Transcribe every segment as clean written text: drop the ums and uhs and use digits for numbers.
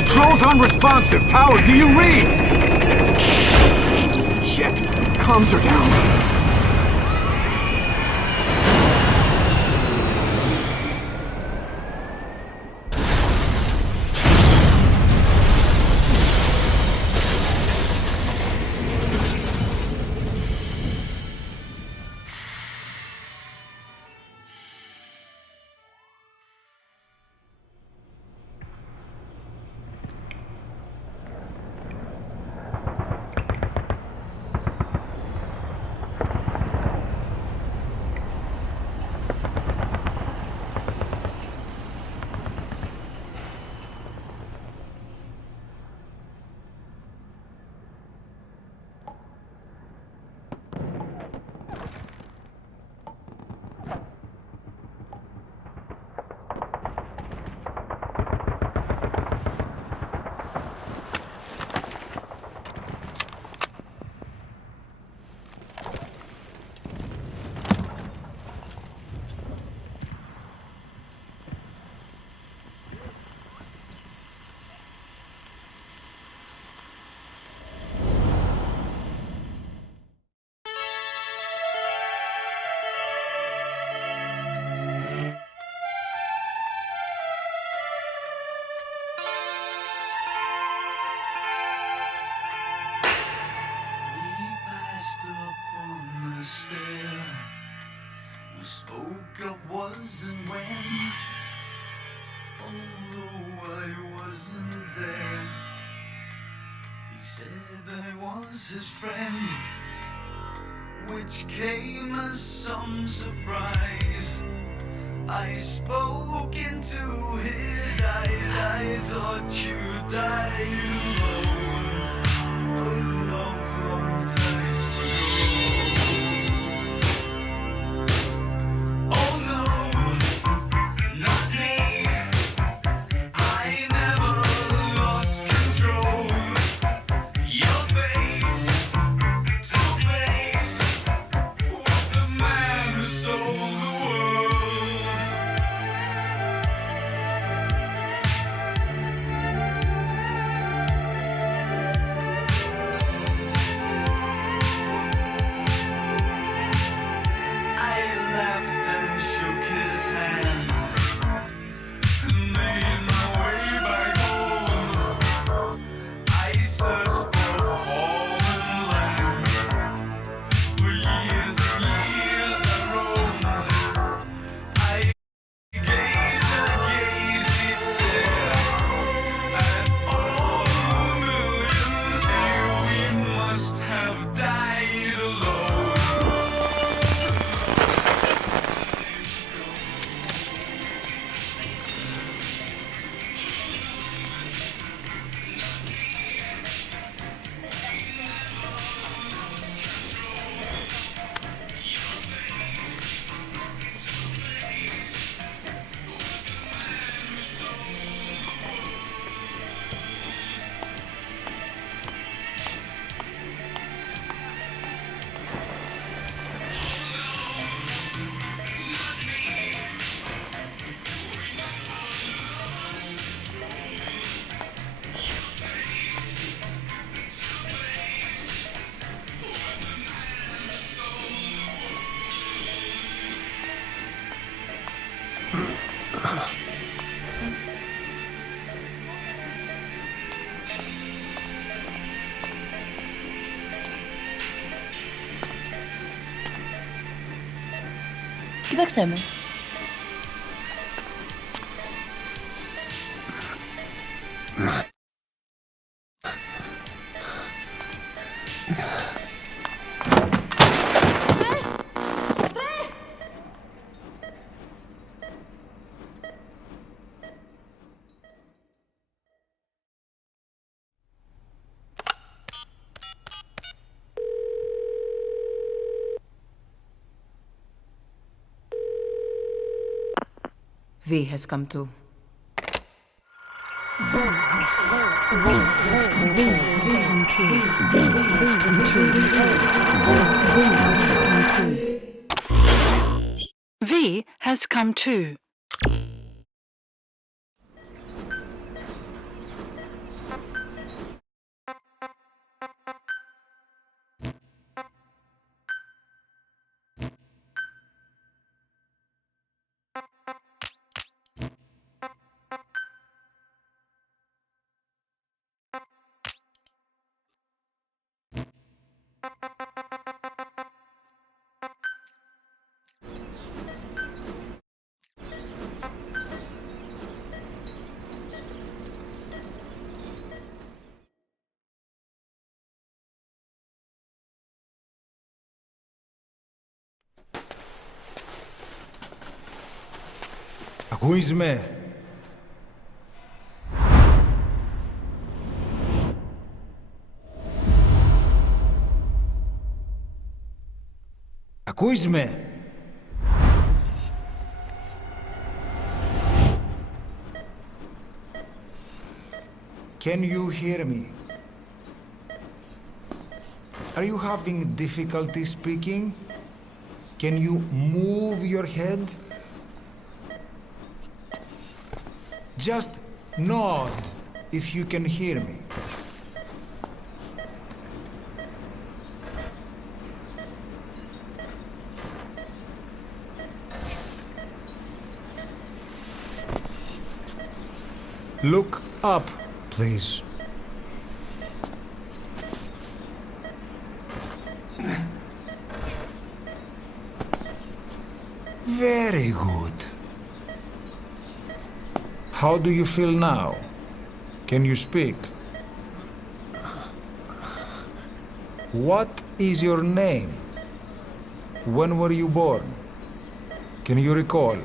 Controls unresponsive. Tower, do you read? Shit. Comms are down. We spoke of was and when, although I wasn't there. He said I was his friend, which came as some surprise. I spoke into his eyes. I thought you died alone a long, long time ago. Oh no, not me. I never lost control. Your face to face with the man who sold the world. I laughed and shook his hand and made my way back home. I searched for fallen land. For years and years I roamed. I gazed and gazed stare at all the millions here. We must have died alone. Kdo chcemy? V has come to. V has come too. Ακούεις με? Ακούεις με? Can you hear me? Are you having difficulty speaking? Can you move your head? Just nod if you can hear me. Look up, please. Very good. How do you feel now? Can you speak? What is your name? When were you born? Can you recall?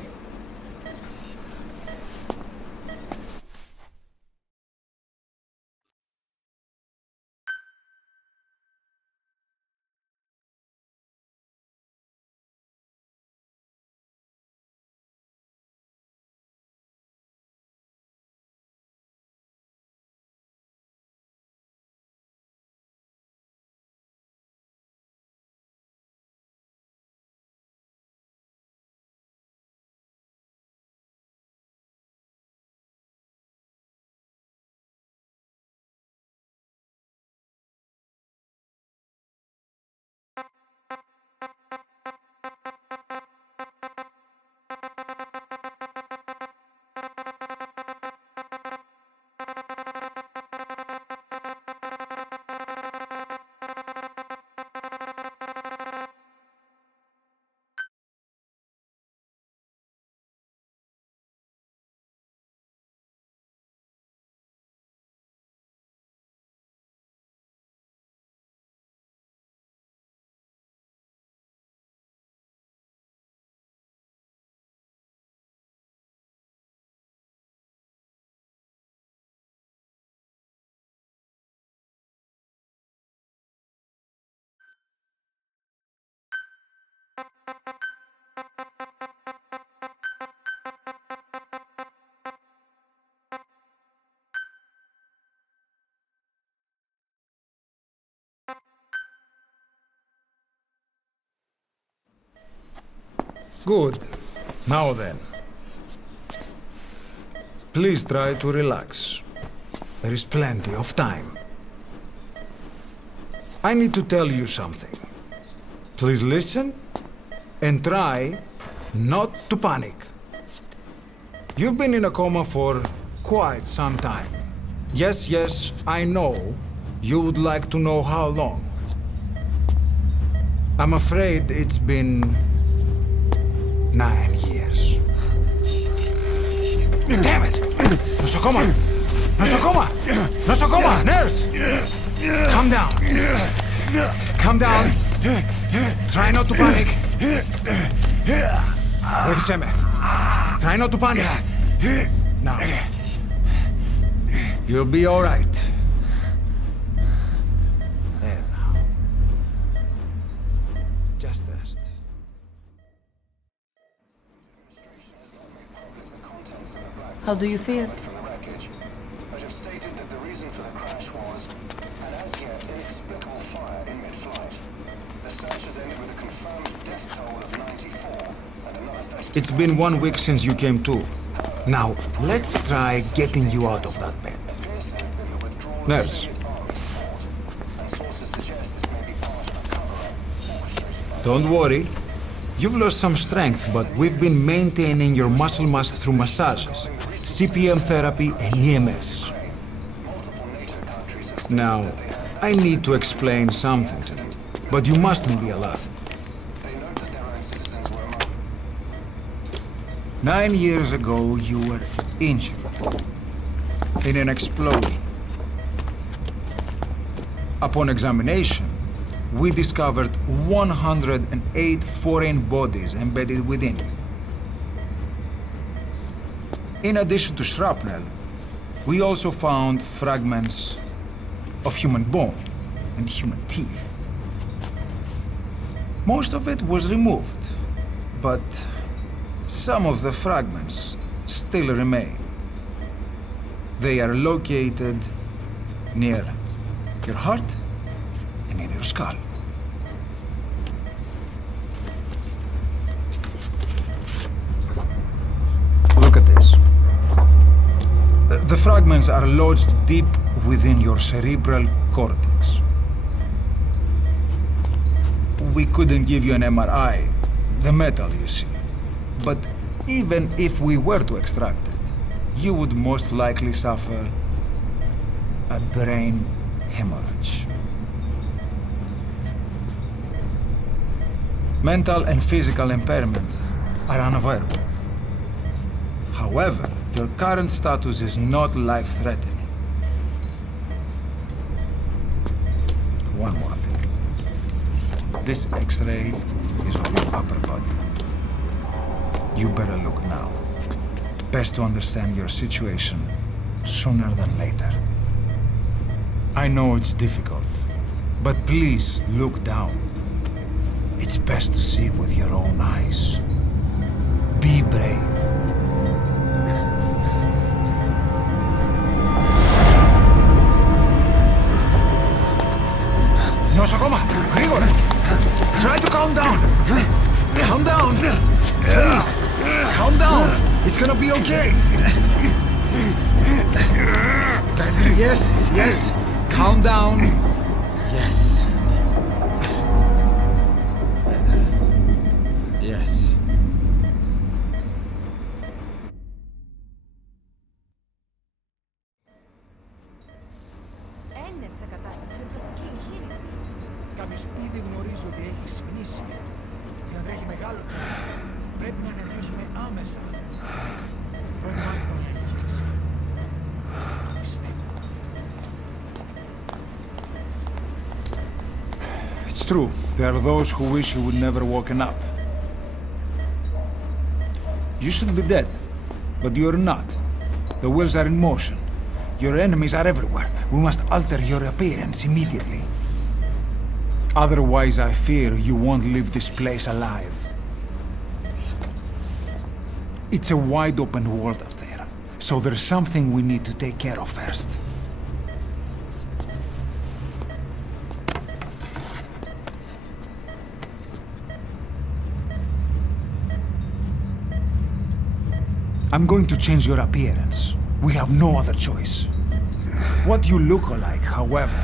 Good. Now then. Please try to relax. There is plenty of time. I need to tell you something. Please listen and try not to panic. You've been in a coma for quite some time. Yes, I know you would like to know how long. I'm afraid it's been 9 years. Damn it! Nosocoma! Nosocoma! Nosocoma! Nurse! Calm down. Calm down. Try not to panic. Βοήθησέ με. Try not to panic. Now. You'll be all right. There now. Just rest. How do you feel? From the wreckage, but have stated that the reason for the crash was an as yet inexplicable fire in mid-flight. The search has ended with a confirmed death toll of 94 and another 30. It's been 1 week since you came to. Now, let's try getting you out of that bed. Nurse. And sources suggest this may be part of a cover-up. Don't worry. You've lost some strength, but we've been maintaining your muscle mass through massages, CPM therapy, and EMS. Now, I need to explain something to you, but you mustn't be alarmed. They note that their own citizens were among 9 years ago, you were injured in an explosion. Upon examination, we discovered 108 foreign bodies embedded within you. In addition to shrapnel, we also found fragments of human bone and human teeth. Most of it was removed, but some of the fragments still remain. They are located near your heart and in your skull. Look at this. The fragments are lodged deep within your cerebral cortex. We couldn't give you an MRI, the metal, you see. But even if we were to extract it, you would most likely suffer a brain hemorrhage. Mental and physical impairment are unavoidable. However, your current status is not life-threatening. One more thing. This X-ray is of your upper body. You better look now. Best to understand your situation sooner than later. I know it's difficult, but please look down. It's best to see with your own eyes. Be brave. Nosakoma, Grigor! Try to calm down! Calm down! Please! Calm down! It's gonna be okay! Better? Yes, yes! Calm down! Yes. Better. Yes. Έννετ σε κατάσταση πλαστική εγχείρηση. Κάποιος ήδη γνωρίζει ότι έχει ξυπνήσει. Για να τρέχει μεγάλο καιρό. Πρέπει να ενεργήσουμε άμεσα. Προετοιμάστε τον για εγχείρηση. Πιστεύω. It's true. There are those who wish you would never woken up. You should be dead, but you're not. The wheels are in motion. Your enemies are everywhere. We must alter your appearance immediately. Otherwise, I fear you won't leave this place alive. It's a wide open world out there, so there's something we need to take care of first. I'm going to change your appearance. We have no other choice. What you look like, however,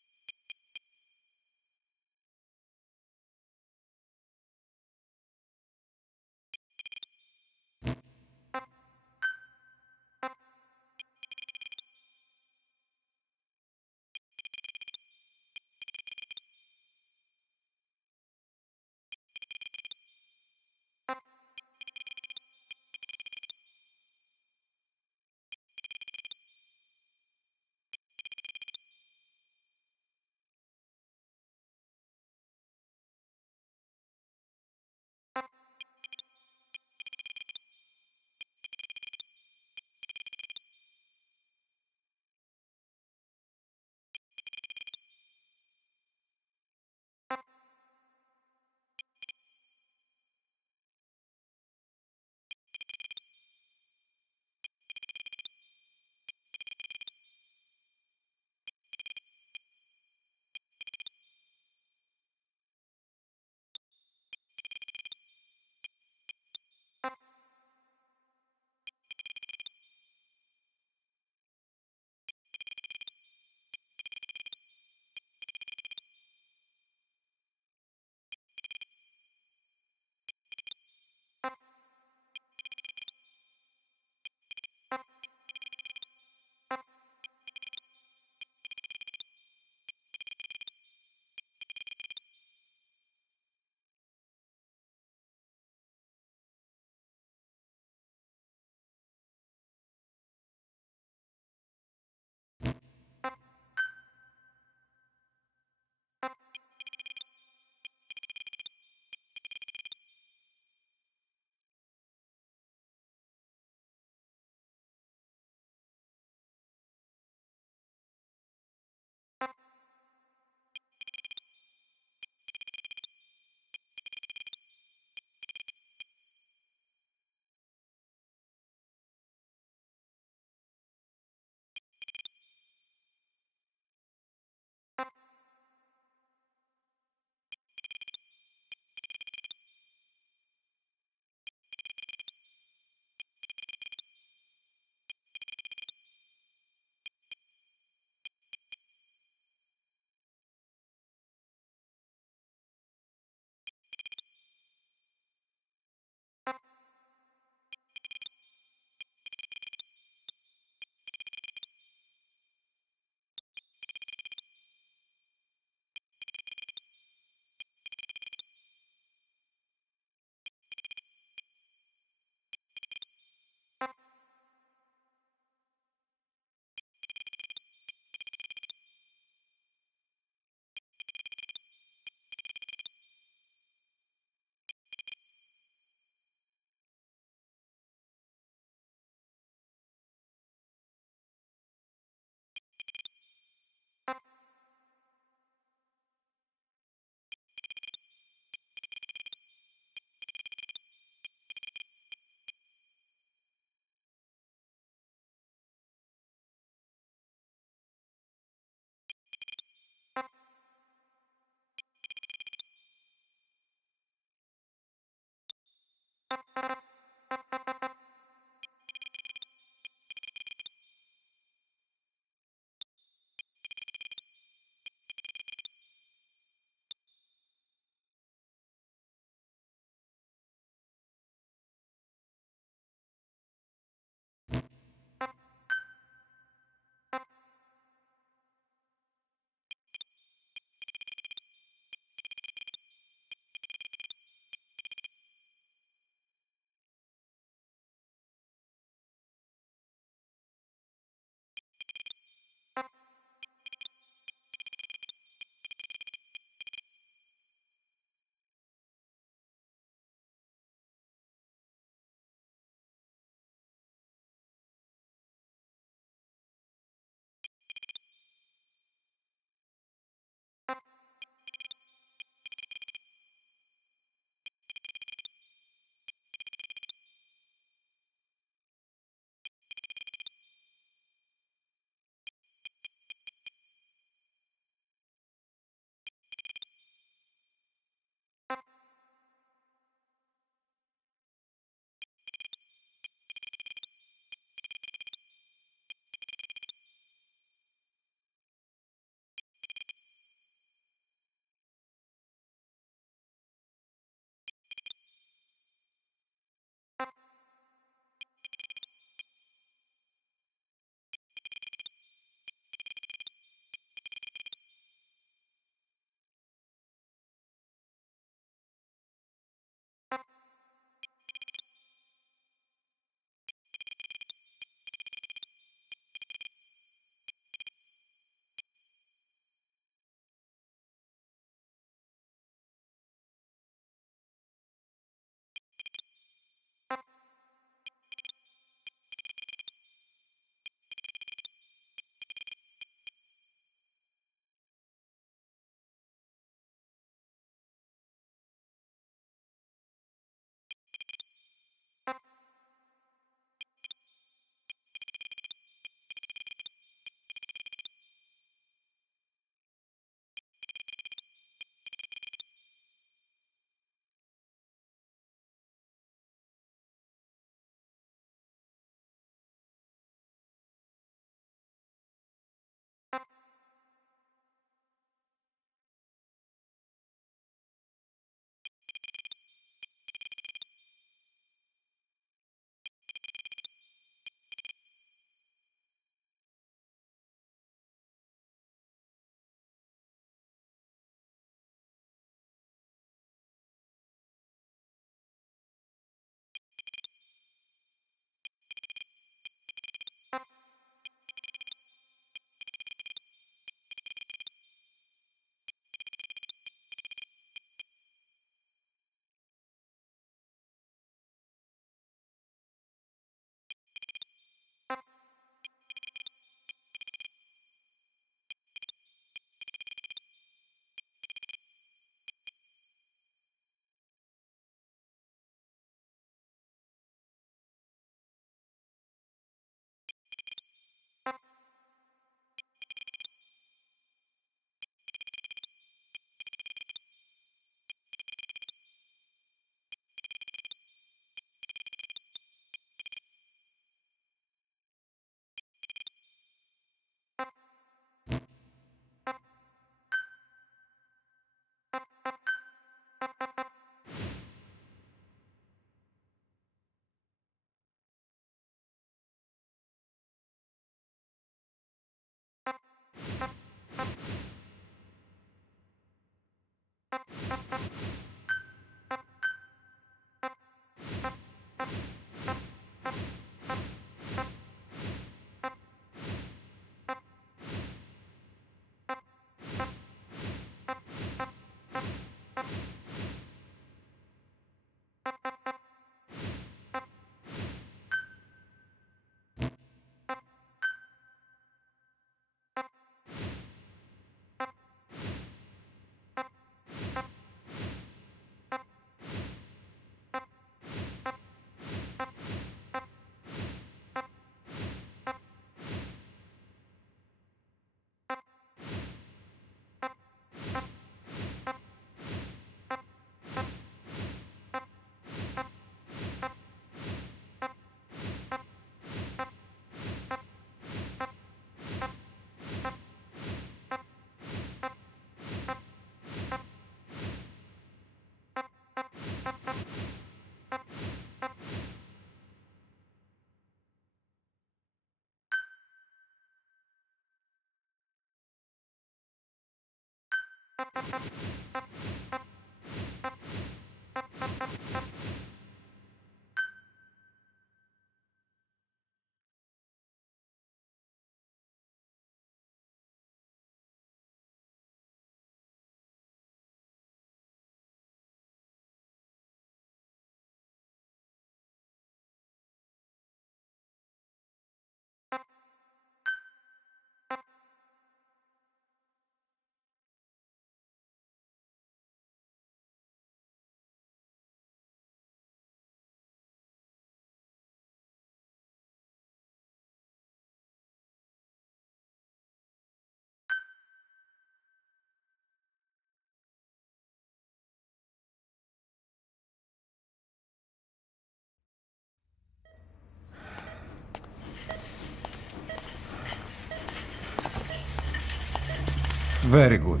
Very good.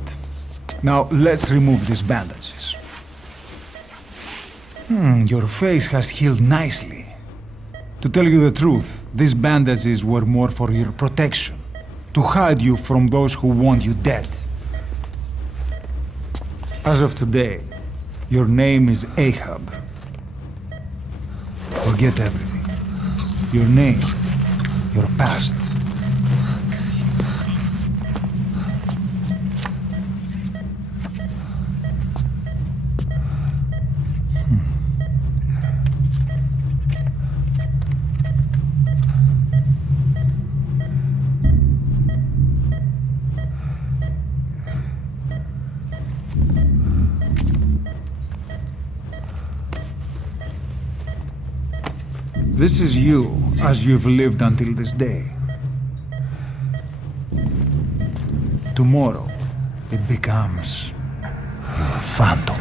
Now let's remove these bandages. Your face has healed nicely. To tell you the truth, these bandages were more for your protection, to hide you from those who want you dead. As of today, your name is Ahab. Forget everything. Your name, your past. This is you, as you've lived until this day. Tomorrow, it becomes your phantom.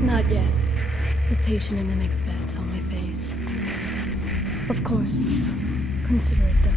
Not yet. The patient in the next bed's on my face. Of course. Consider it done.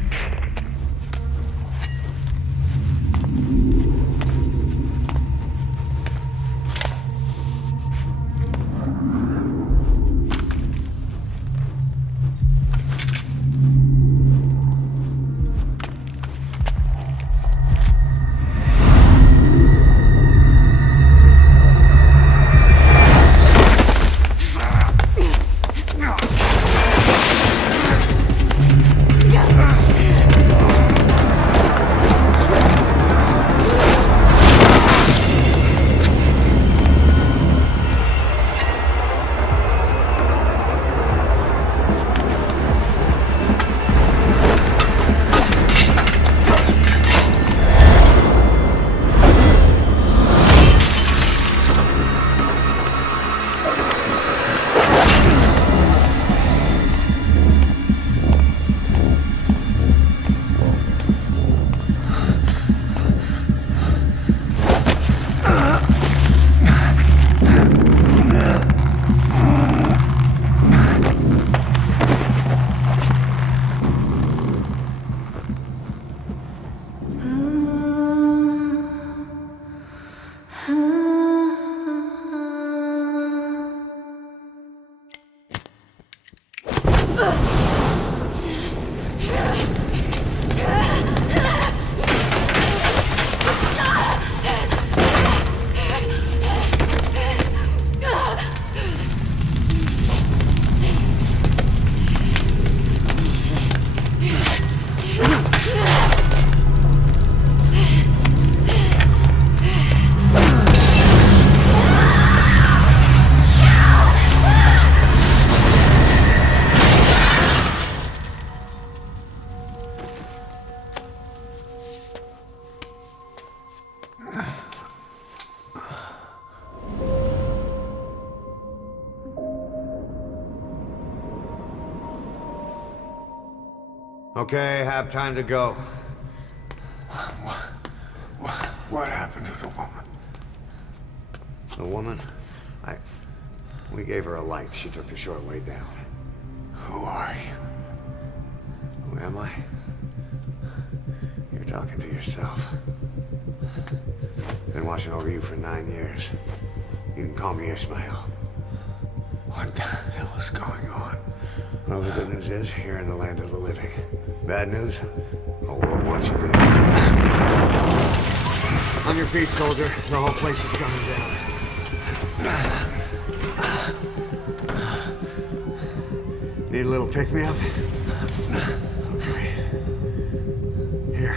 Okay, have time to go. What happened to the woman? The woman? We gave her a light. She took the short way down. Who are you? Who am I? You're talking to yourself. Been watching over you for 9 years. You can call me Ishmael. What the hell is going on? Well, the good news is, you're in the land of the living. Bad news? The whole world wants you dead. On your feet, soldier. The whole place is coming down. Need a little pick-me-up? Okay. Here.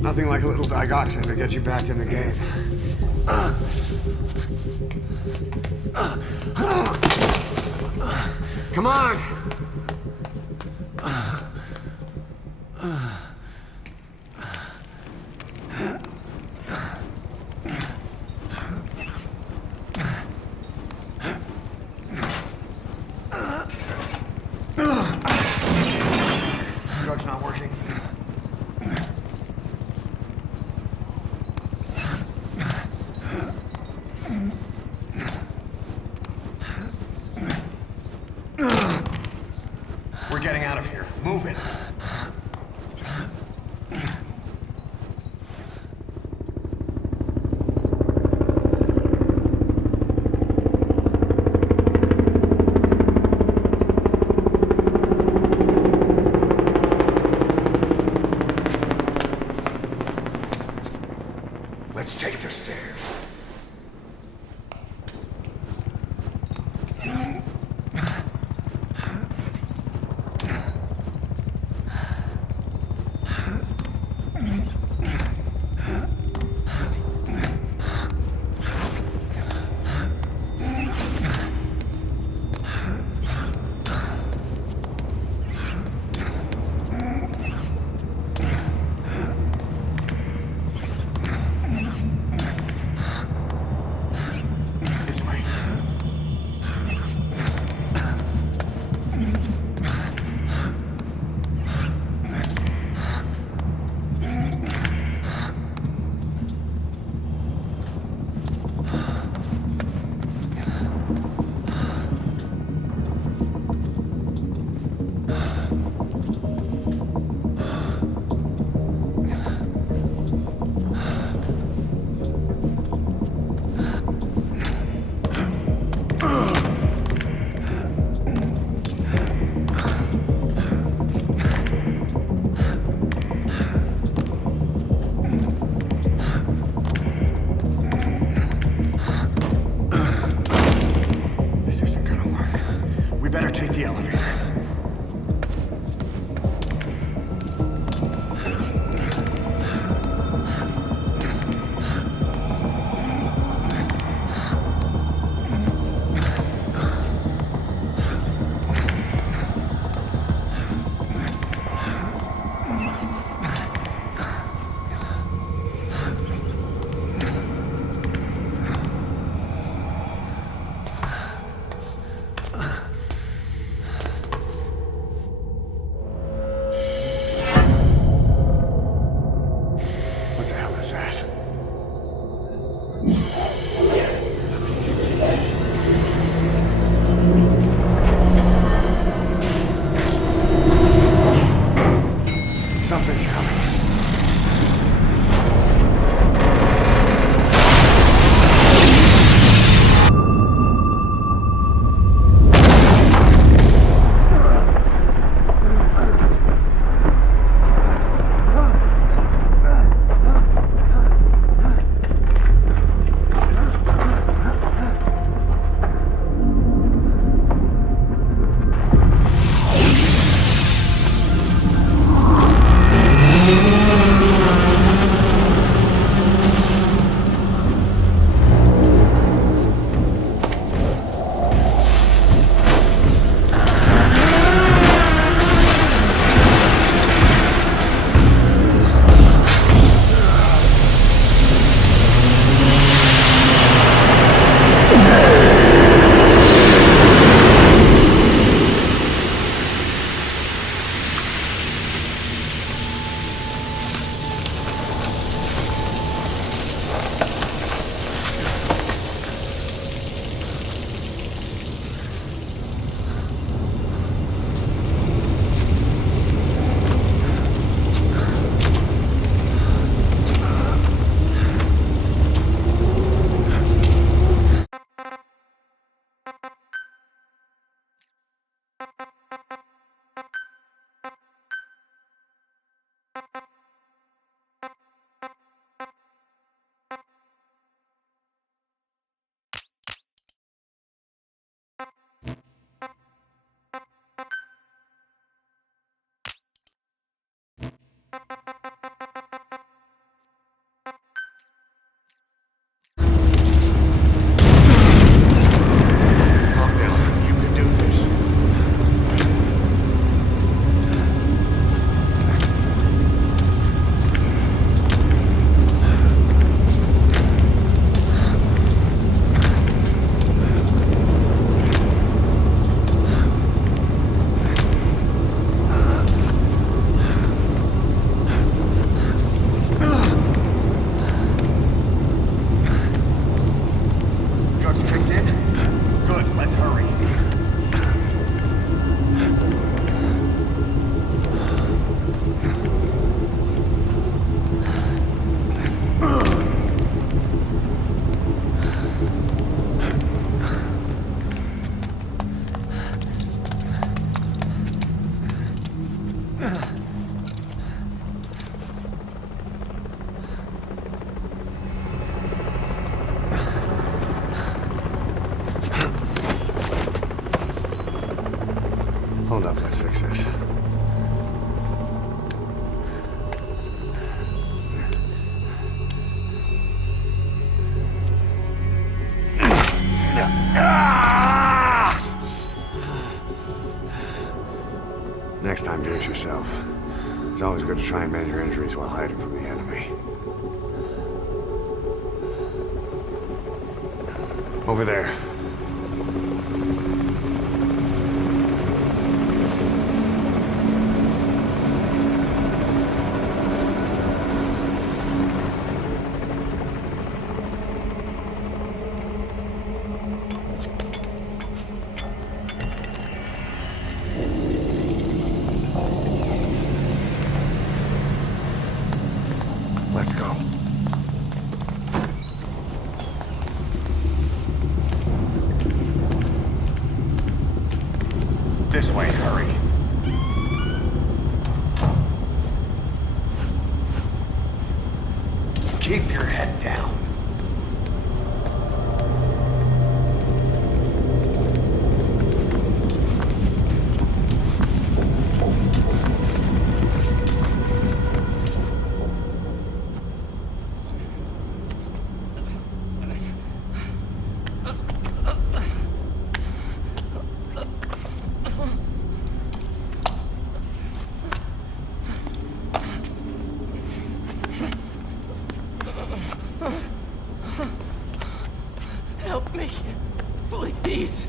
Nothing like a little digoxin to get you back in the game. Come on! Drug's not working. wound up. Let's fix this. Next time, do it yourself. It's always good to try and mend your injuries while hiding from the enemy. Over there. Let's go. This way, hurry. Keep your head down. Help me, please.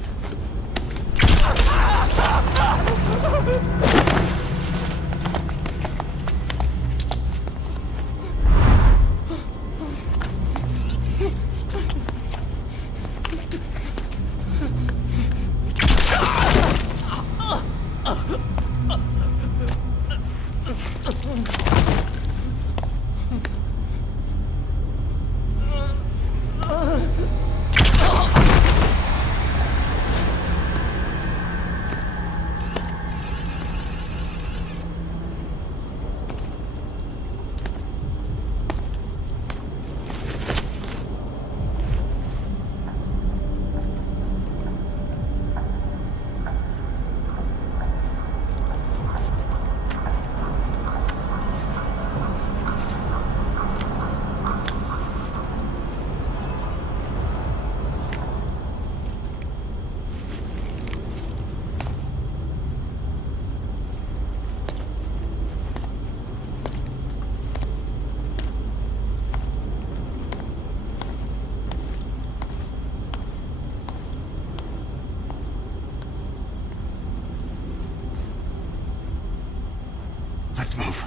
Let's move.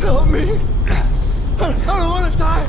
Help me. I don't want to die.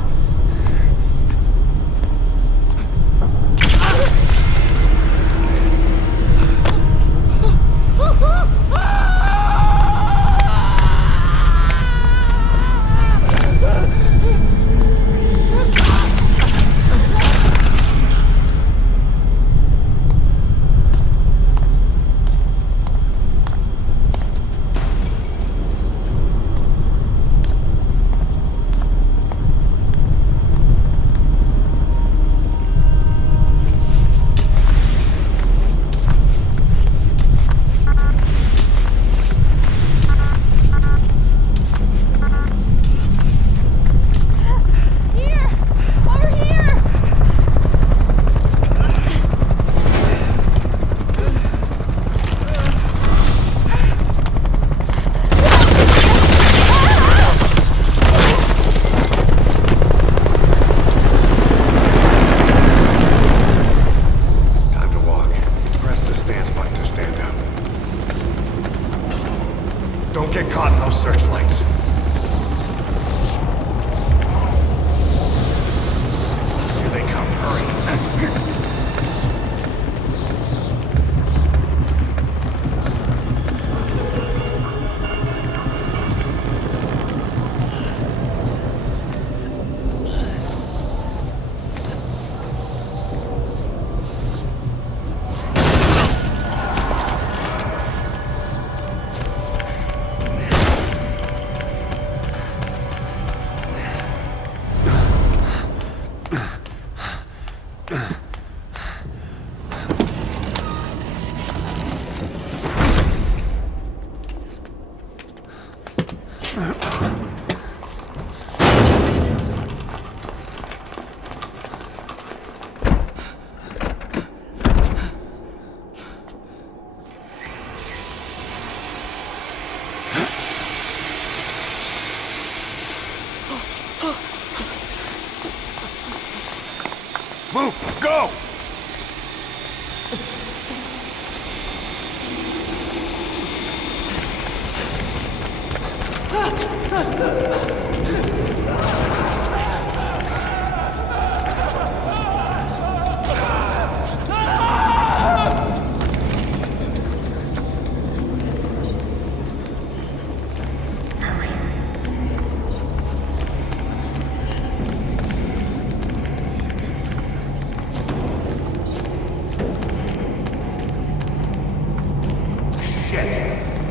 Don't get caught in those searchlights. Here they come. Hurry. Move! Go!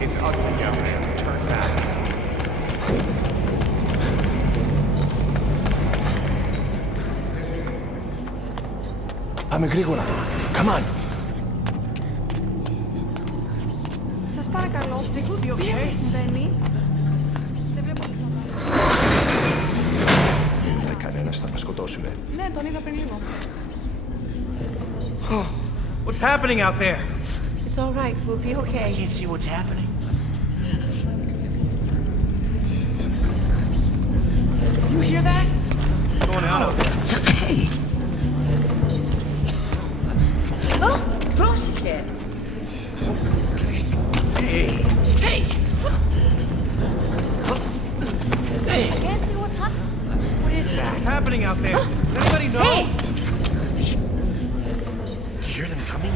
It's ugly down there. Turn back. Πάμε γρήγορα. Come on. Σας παρακαλώ, τι συμβαίνει. Δεν βλέπω τίποτα. Δεν είδε κανένας, θα μας σκοτώσουνε. Ναι, τον είδα πριν λίγο. What's happening out there? It's all right, we'll be okay. I can't see what's happening. You hear that? What's going on out there? It's okay. Oh, πρόσεχε. Hey! Hey! Hey! I can't see what's happening. What is that? What's happening out there? Does anybody know? Hey! You hear them coming?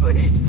Please.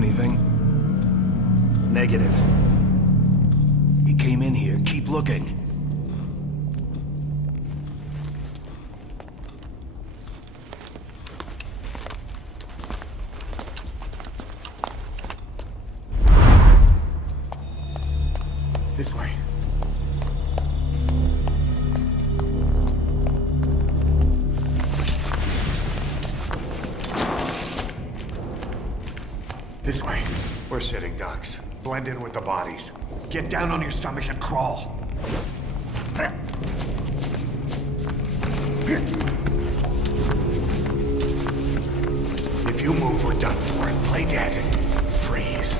Anything? Negative. He came in here. Keep looking. This way. This way. We're sitting ducks. Blend in with the bodies. Get down on your stomach and crawl. If you move, we're done for. Play dead. Freeze.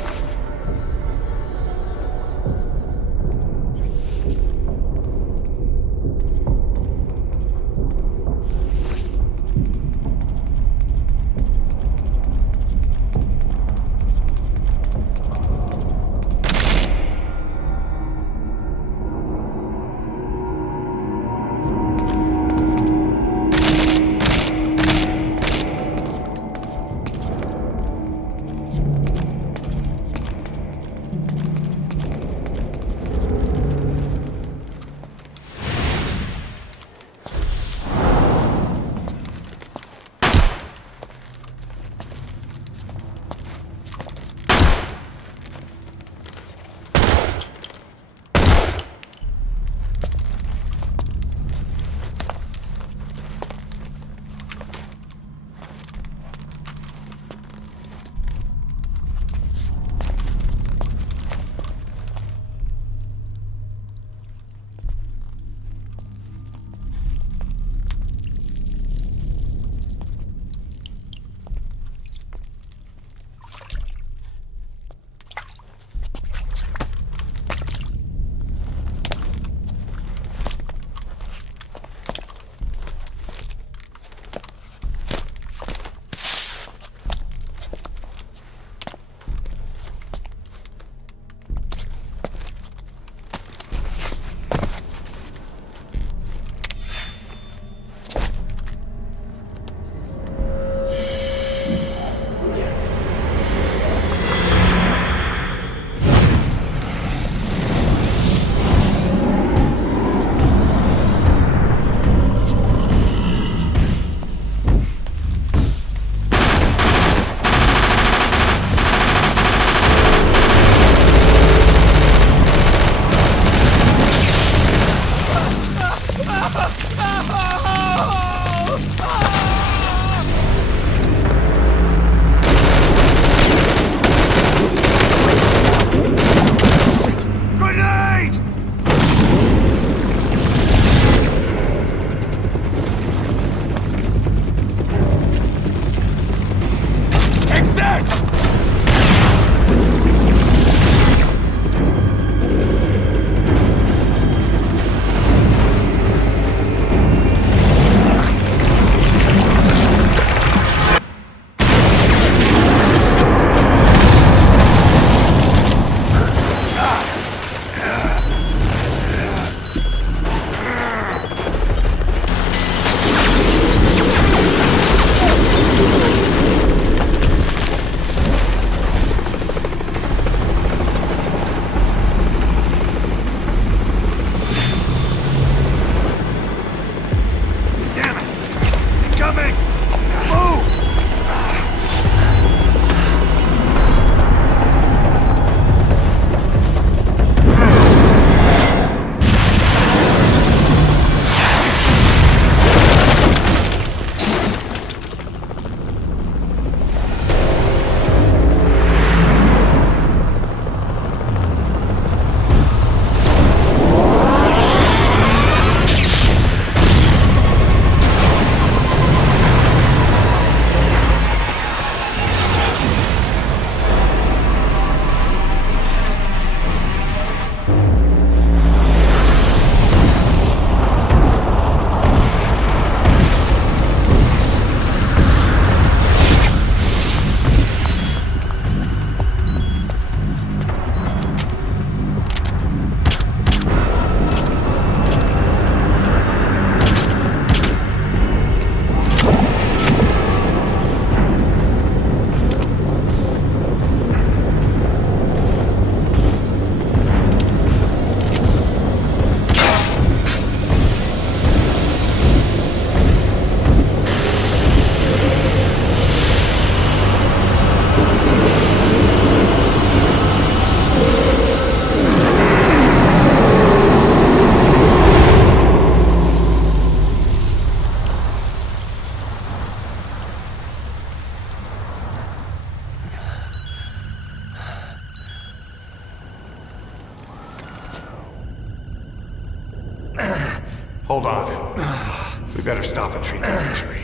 better stop and treat that injury.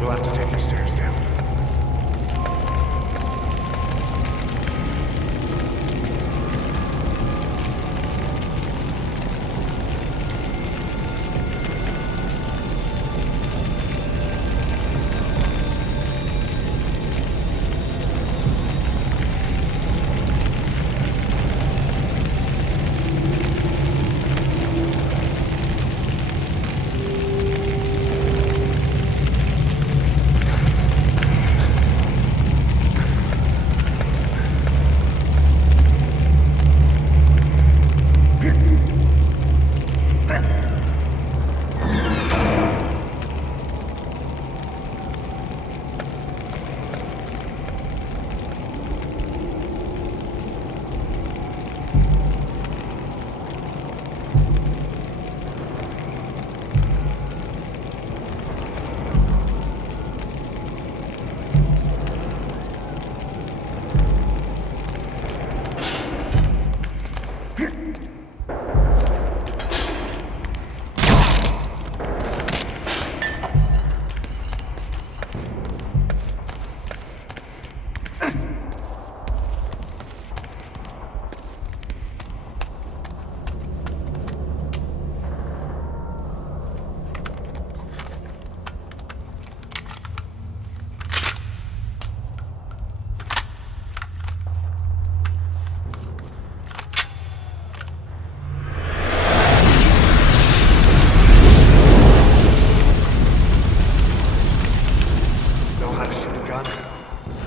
We'll have to take the stairs down.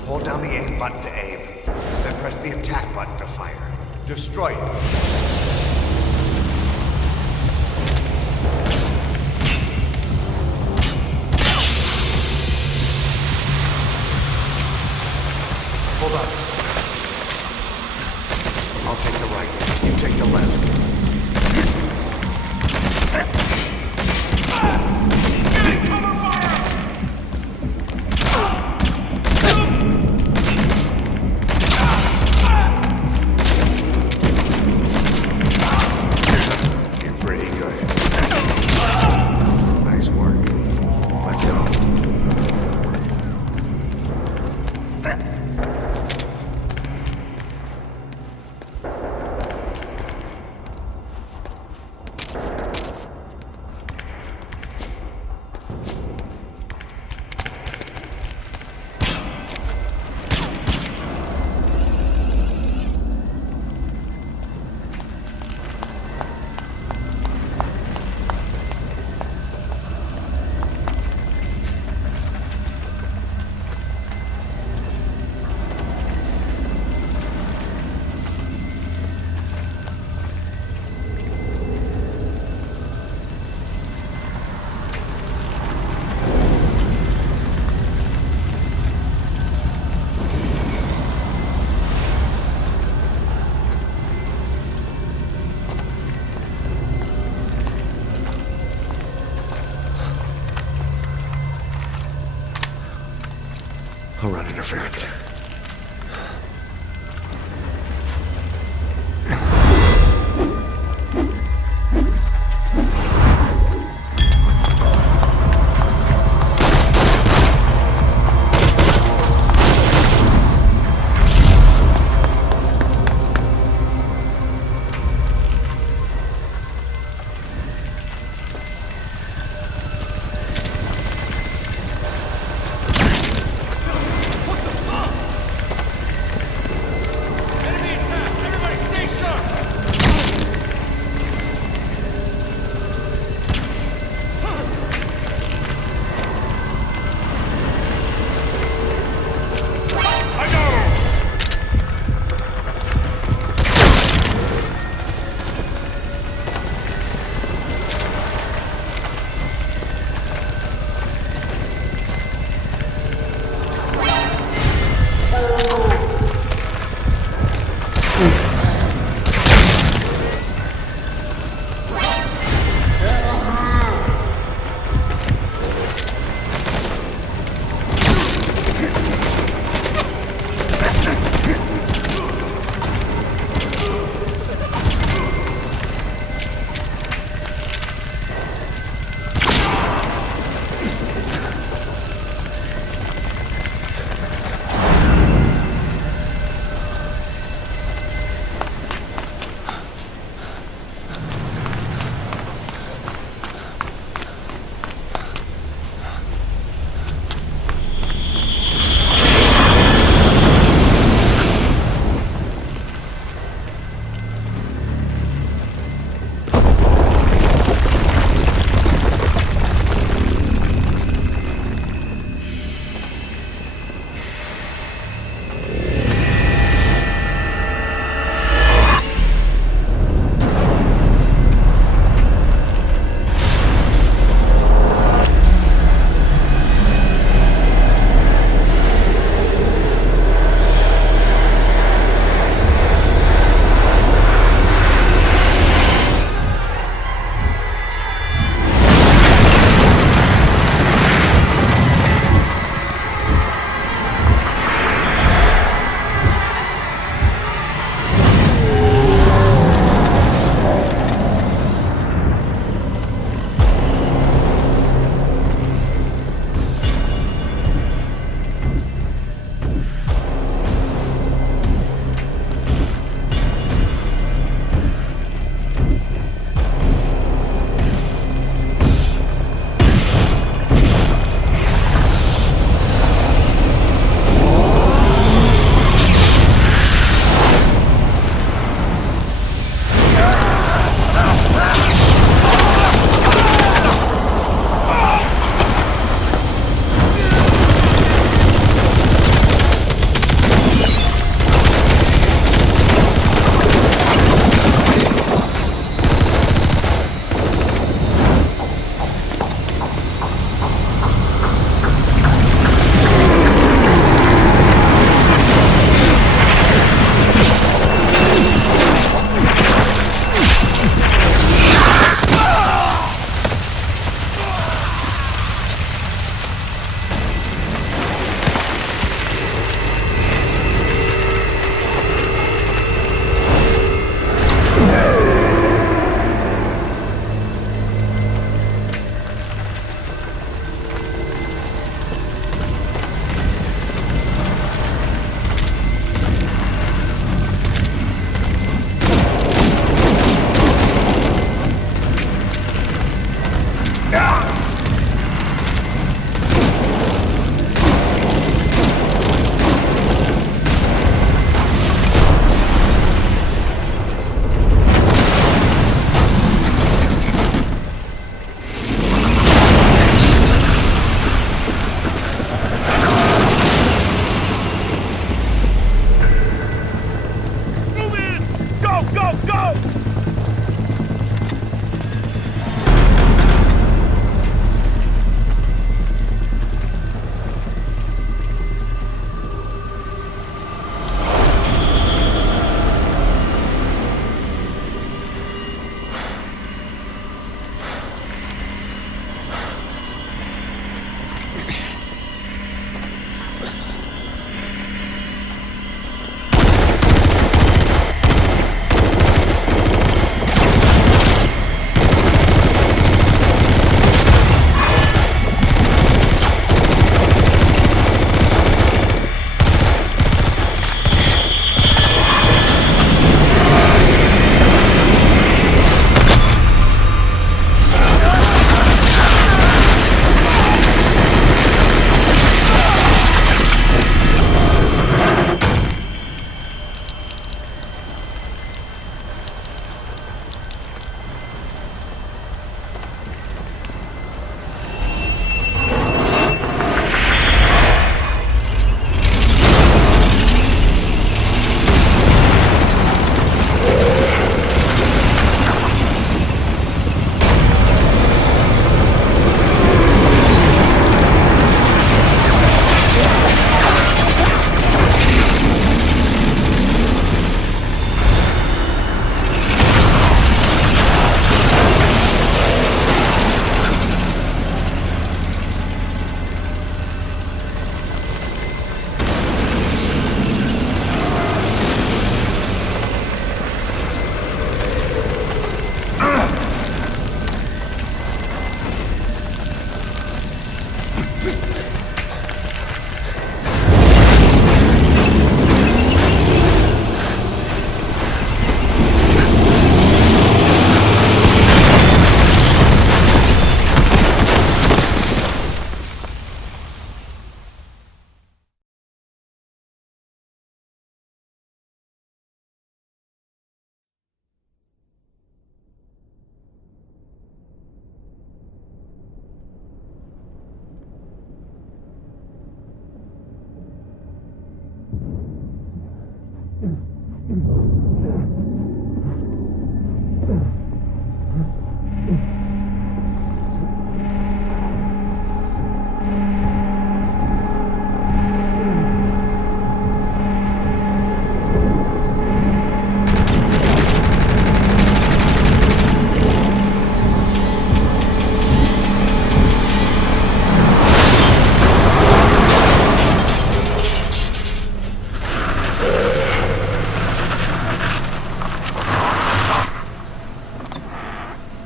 Hold down the aim button to aim, then press the attack button to fire. Destroy it. Hold on. I'll take the right. You take the left. You're pretty good. Nice work. Let's go. I'll run interference.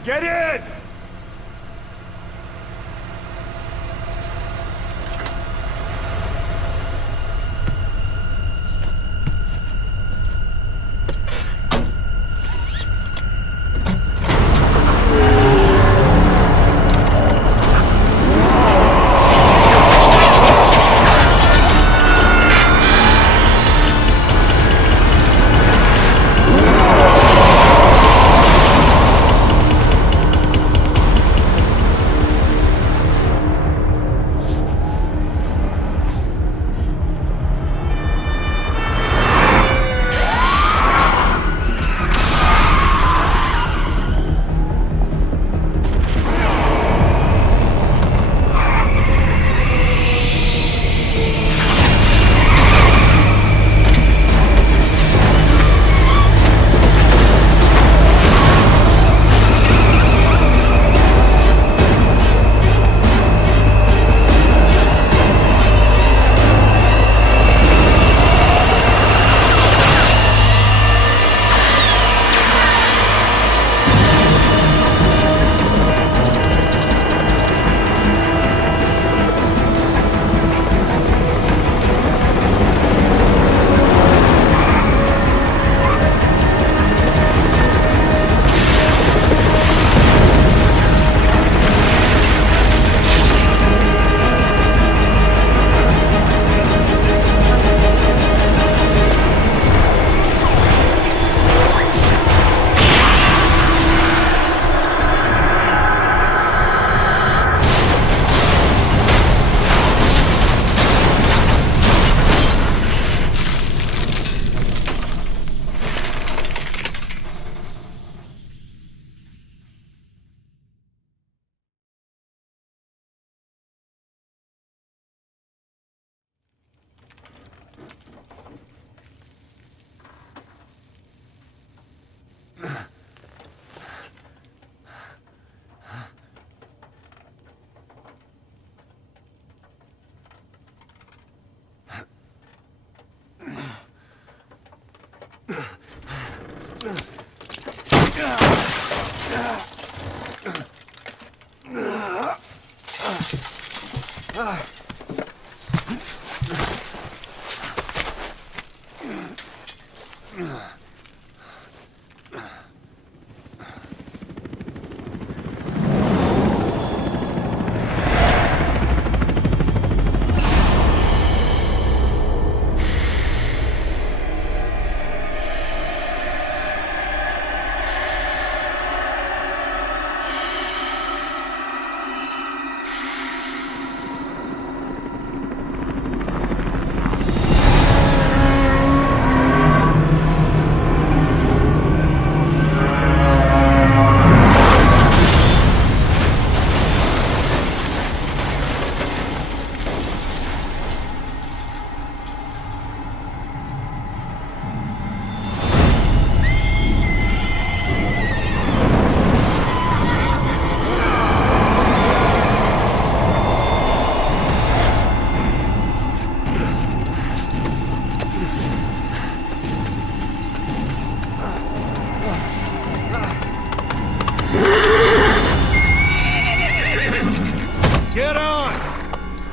Get in!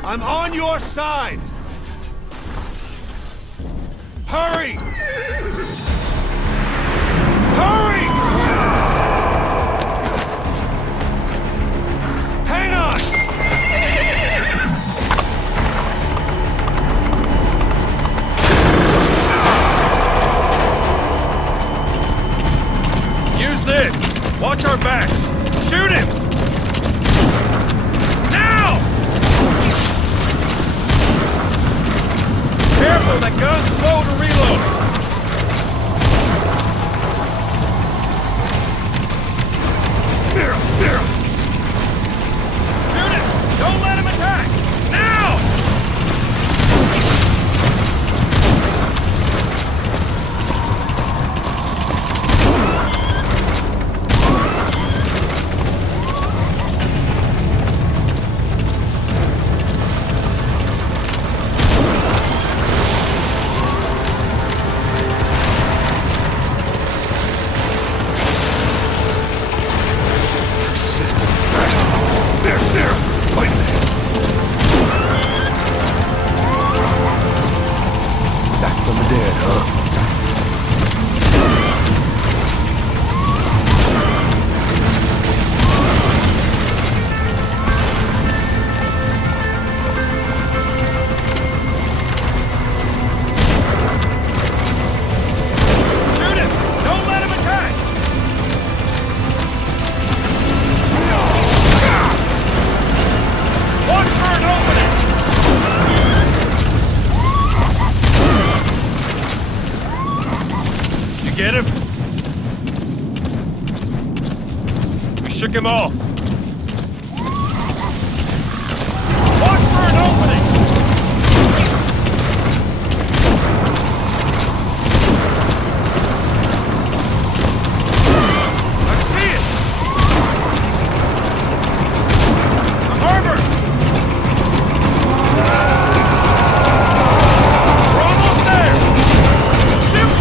I'm on your side! Hurry! Hurry! Hang on! Use this! Watch our backs! Shoot him! Now! Careful, that gun's slow to reload! get him? We shook him off. Watch for an opening! I see it! The harbor! We're almost there! Shoot!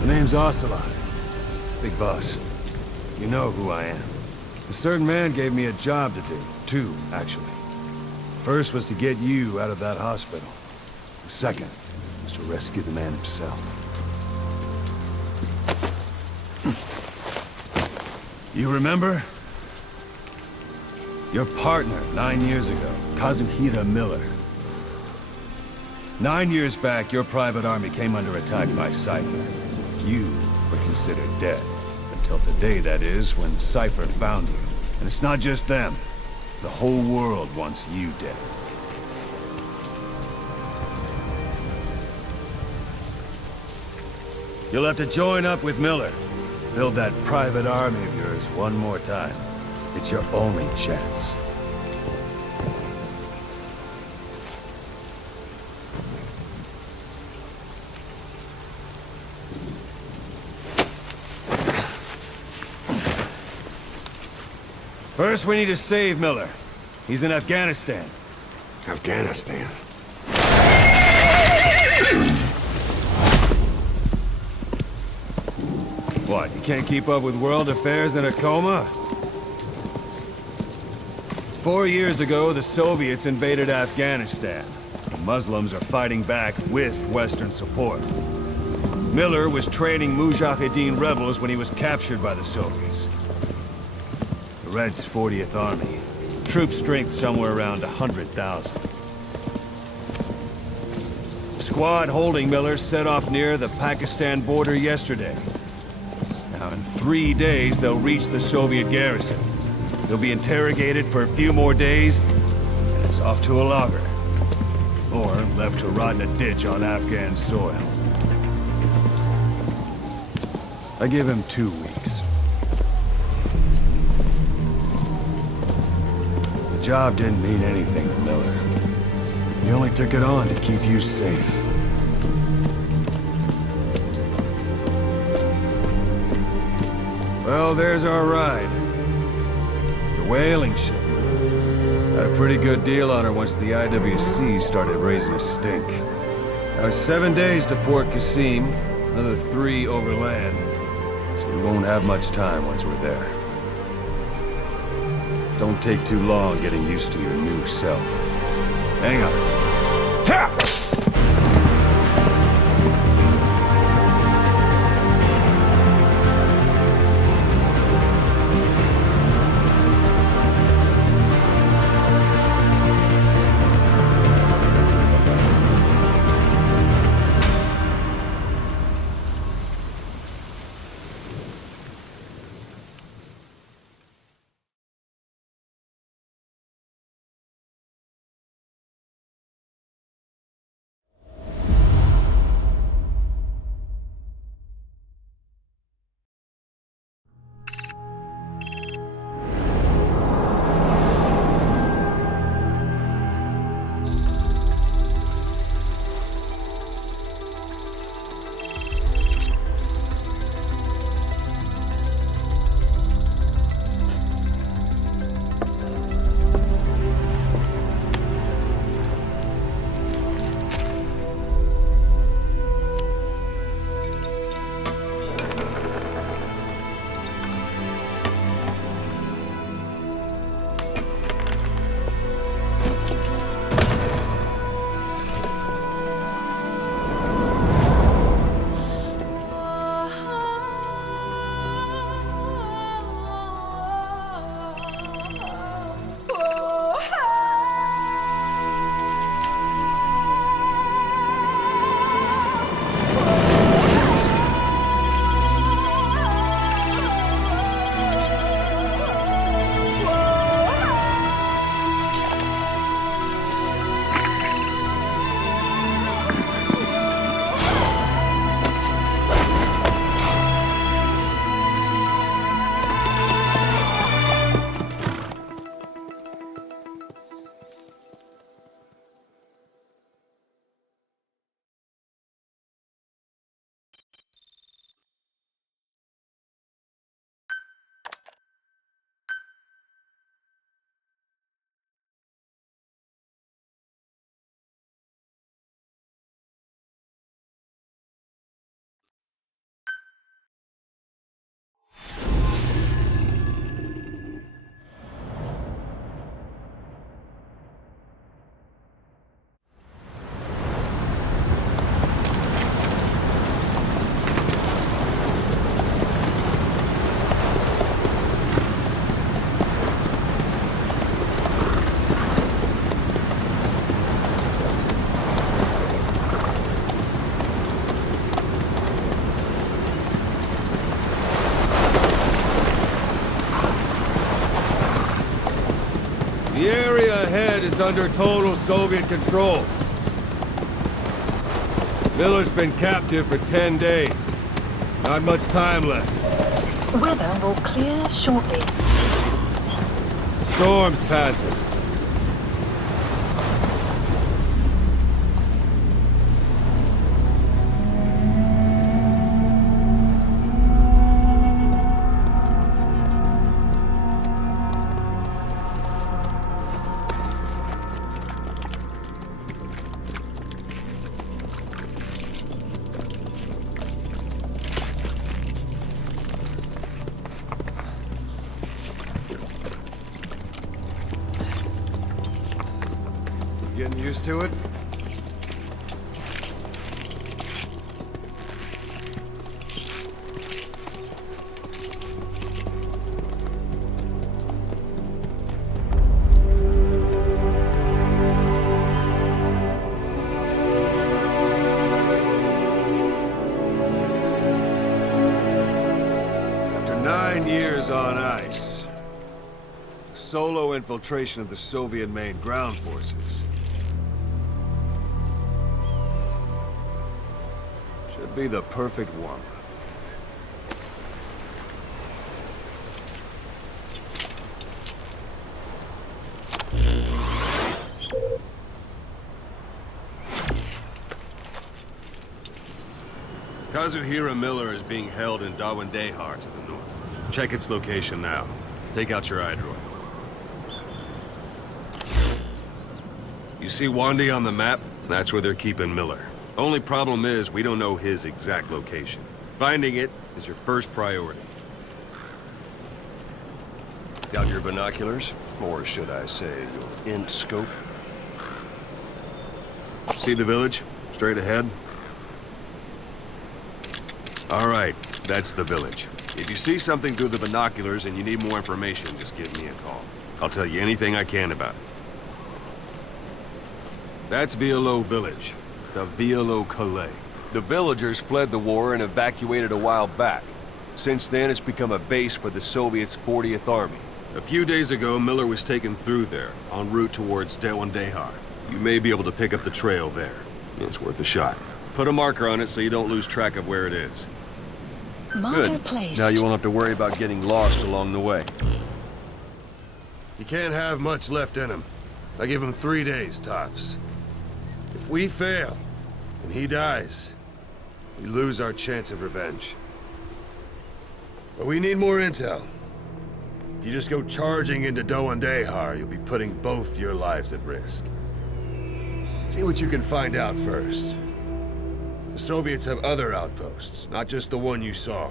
The name's Ocelot. Big boss. You know who I am. A certain man gave me a job to do. Two, actually. First was to get you out of that hospital. The second was to rescue the man himself. You remember? Your partner 9 years ago, Kazuhira Miller. 9 years back, your private army came under attack by Cypher. You were considered dead. Until today, that is, when Cypher found you. And it's not just them. The whole world wants you dead. You'll have to join up with Miller. Build that private army of yours one more time. It's your only chance. First, we need to save Miller. He's in Afghanistan. Afghanistan? What, you can't keep up with world affairs in a coma? 4 years ago, the Soviets invaded Afghanistan. The Muslims are fighting back with Western support. Miller was training Mujahideen rebels when he was captured by the Soviets. The Red's 40th Army. Troop strength somewhere around 100,000. The squad holding Miller set off near the Pakistan border yesterday. Now, in 3 days, they'll reach the Soviet garrison. They'll be interrogated for a few more days, and it's off to a lager. Or left to rot in a ditch on Afghan soil. I give him 2 weeks. The job didn't mean anything to Miller. He only took it on to keep you safe. Well, there's our ride. It's a whaling ship. Had a pretty good deal on her once the IWC started raising a stink. Now it's 7 days to Port Qasim, another 3 overland. So we won't have much time once we're there. Don't take too long getting used to your new self. Hang on. Ha! The area ahead is under total Soviet control. Miller's been captive for 10 days. Not much time left. Weather will clear shortly. Storm's passing. Getting used to it? After 9 years on ice, solo infiltration of the Soviet main ground forces should be the perfect warm-up. Kazuhira Miller is being held in Dawandehar to the north. Check its location now. Take out your iDroid. You see Wandi on the map? That's where they're keeping Miller. Only problem is, we don't know his exact location. Finding it is your first priority. Got your binoculars? Or should I say, your in-scope? See the village? Straight ahead? All right, that's the village. If you see something through the binoculars and you need more information, just give me a call. I'll tell you anything I can about it. That's Violo Village. The Violo Calais. The villagers fled the war and evacuated a while back. Since then, it's become a base for the Soviets' 40th Army. A few days ago, Miller was taken through there, en route towards Dawandehar. You may be able to pick up the trail there. It's worth a shot. Put a marker on it so you don't lose track of where it is. Marker placed. Now you won't have to worry about getting lost along the way. You can't have much left in him. I give him 3 days, tops. If we fail, and he dies, we lose our chance of revenge. But we need more intel. If you just go charging into Dawandehar, you'll be putting both your lives at risk. See what you can find out first. The Soviets have other outposts, not just the one you saw.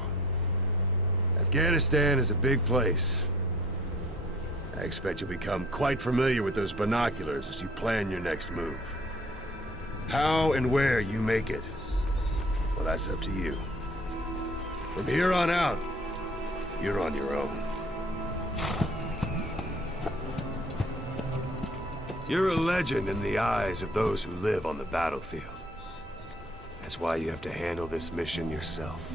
Afghanistan is a big place. I expect you'll become quite familiar with those binoculars as you plan your next move. How and where you make it, well, that's up to you. From here on out, you're on your own. You're a legend in the eyes of those who live on the battlefield. That's why you have to handle this mission yourself.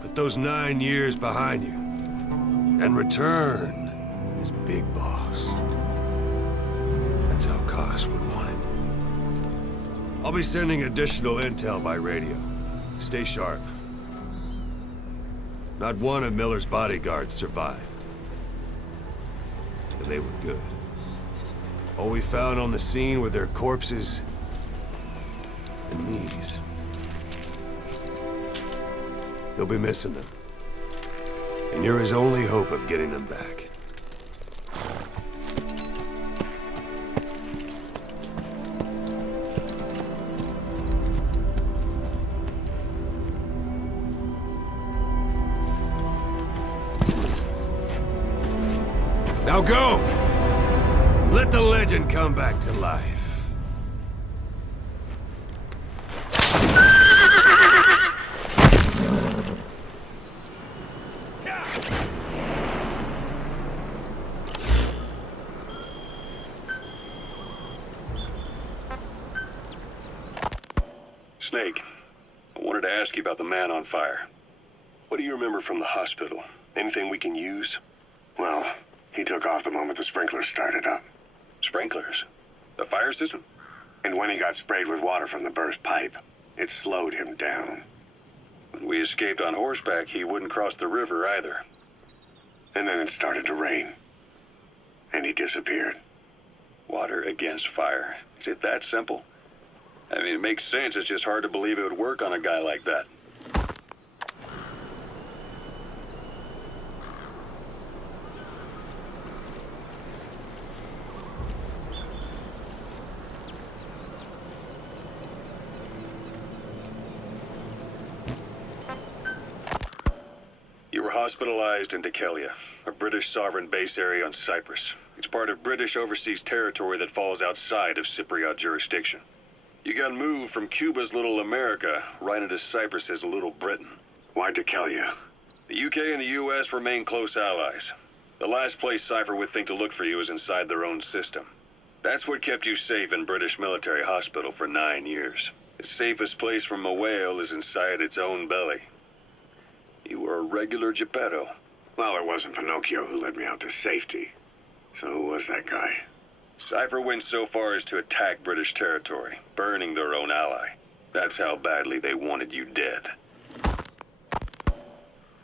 Put those 9 years behind you, and return as Big Boss. That's how Koss would want it. I'll be sending additional intel by radio. Stay sharp. Not one of Miller's bodyguards survived. And they were good. All we found on the scene were their corpses and these. You'll be missing them. And you're his only hope of getting them back. Now go! Let the legend come back to life. Snake, I wanted to ask you about the man on fire. What do you remember from the hospital? Anything we can use? Well, he took off the moment the sprinklers started up. Sprinklers? The fire system? And when he got sprayed with water from the burst pipe, it slowed him down. When we escaped on horseback, he wouldn't cross the river either. And then it started to rain. And he disappeared. Water against fire. Is it that simple? I mean, it makes sense. It's just hard to believe it would work on a guy like that. You were hospitalized in Dikelia, a British sovereign base area on Cyprus. It's part of British overseas territory that falls outside of Cypriot jurisdiction. You got moved from Cuba's Little America right into Cyprus's Little Britain. Why Dikelia? The UK and the US remain close allies. The last place Cypher would think to look for you is inside their own system. That's what kept you safe in British military hospital for 9 years. The safest place from a whale is inside its own belly. You were a regular Geppetto. Well, it wasn't Pinocchio who led me out to safety. So who was that guy? Cypher went so far as to attack British territory, burning their own ally. That's how badly they wanted you dead.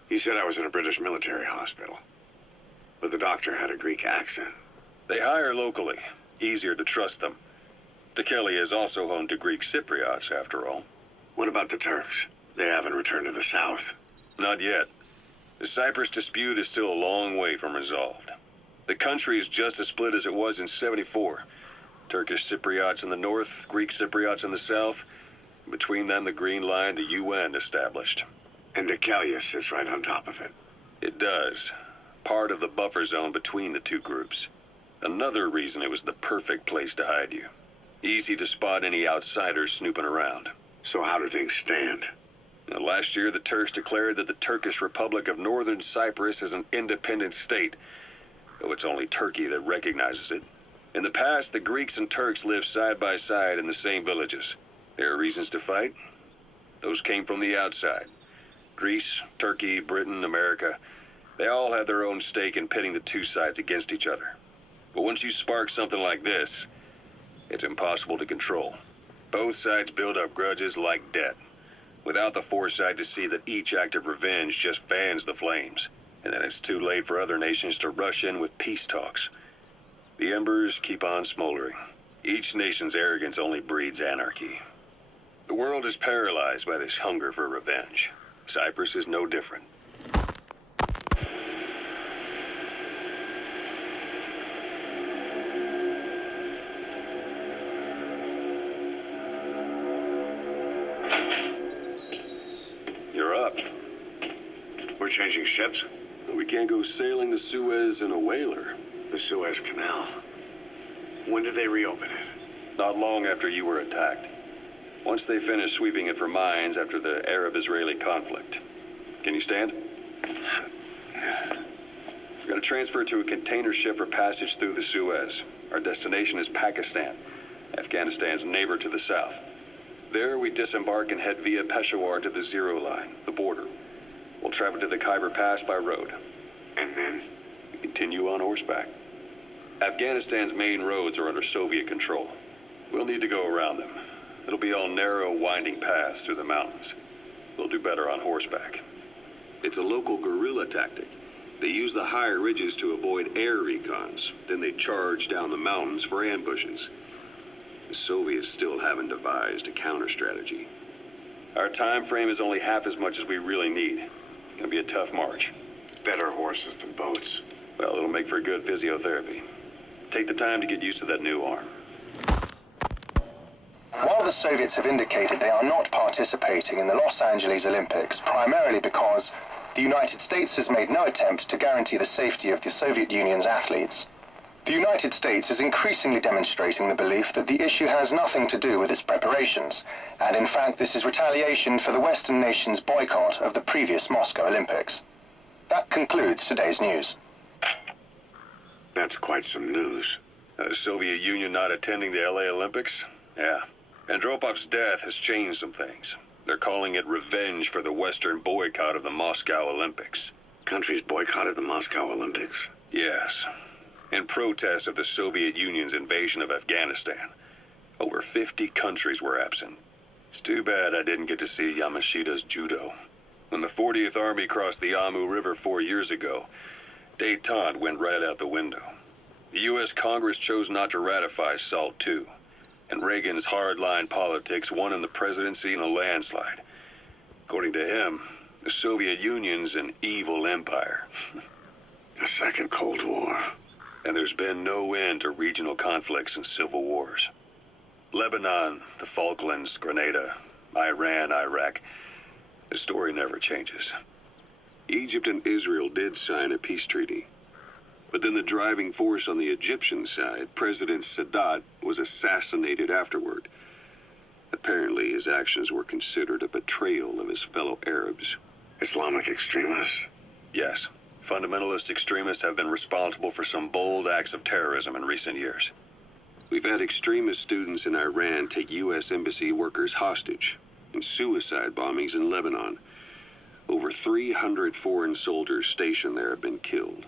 He said I was in a British military hospital. But the doctor had a Greek accent. They hire locally. Easier to trust them. Dikelia is also home to Greek Cypriots, after all. What about the Turks? They haven't returned to the south. Not yet. The Cyprus dispute is still a long way from resolved. The country is just as split as it was in '74. Turkish Cypriots in the north, Greek Cypriots in the south. Between them, the Green Line, the UN established. And Deucalion sits right on top of it. It does. Part of the buffer zone between the two groups. Another reason it was the perfect place to hide you. Easy to spot any outsiders snooping around. So how do things stand? Now, last year, the Turks declared that the Turkish Republic of Northern Cyprus is an independent state, though it's only Turkey that recognizes it. In the past, the Greeks and Turks lived side by side in the same villages. There are reasons to fight. Those came from the outside. Greece, Turkey, Britain, America, they all had their own stake in pitting the two sides against each other. But once you spark something like this, it's impossible to control. Both sides build up grudges like debt, without the foresight to see that each act of revenge just fans the flames, and then it's too late for other nations to rush in with peace talks. The embers keep on smoldering. Each nation's arrogance only breeds anarchy. The world is paralyzed by this hunger for revenge. Cyprus is no different. You're up. We're changing ships? We can't go sailing the Suez in a whaler. The Suez Canal. When did they reopen it? Not long after you were attacked. Once they finished sweeping it for mines after the Arab-Israeli conflict. Can you stand? We're going to transfer to a container ship for passage through the Suez. Our destination is Pakistan, Afghanistan's neighbor to the south. There we disembark and head via Peshawar to the Zero Line, the border. We'll travel to the Khyber Pass by road. And then? We continue on horseback. Afghanistan's main roads are under Soviet control. We'll need to go around them. It'll be all narrow, winding paths through the mountains. We'll do better on horseback. It's a local guerrilla tactic. They use the higher ridges to avoid air recons. Then they charge down the mountains for ambushes. The Soviets still haven't devised a counter-strategy. Our time frame is only half as much as we really need. It'll be a tough march. Better horses than boats. Well, it'll make for good physiotherapy. Take the time to get used to that new arm. While the Soviets have indicated they are not participating in the Los Angeles Olympics, primarily because the United States has made no attempt to guarantee the safety of the Soviet Union's athletes, the United States is increasingly demonstrating the belief that the issue has nothing to do with its preparations, and in fact this is retaliation for the Western nations' boycott of the previous Moscow Olympics. That concludes today's news. That's quite some news. The Soviet Union not attending the LA Olympics? Yeah. Andropov's death has changed some things. They're calling it revenge for the Western boycott of the Moscow Olympics. Countries boycotted the Moscow Olympics? Yes. In protest of the Soviet Union's invasion of Afghanistan. Over 50 countries were absent. It's too bad I didn't get to see Yamashita's judo. When the 40th Army crossed the Amu River 4 years ago, détente went right out the window. The U.S. Congress chose not to ratify SALT II, and Reagan's hardline politics won him the presidency in a landslide. According to him, the Soviet Union's an evil empire. A second Cold War. And there's been no end to regional conflicts and civil wars. Lebanon, the Falklands, Grenada, Iran, Iraq. The story never changes. Egypt and Israel did sign a peace treaty. But then the driving force on the Egyptian side, President Sadat, was assassinated afterward. Apparently his actions were considered a betrayal of his fellow Arabs. Islamic extremists? Yes. Fundamentalist extremists have been responsible for some bold acts of terrorism in recent years. We've had extremist students in Iran take U.S. embassy workers hostage, and suicide bombings in Lebanon. Over 300 foreign soldiers stationed there have been killed.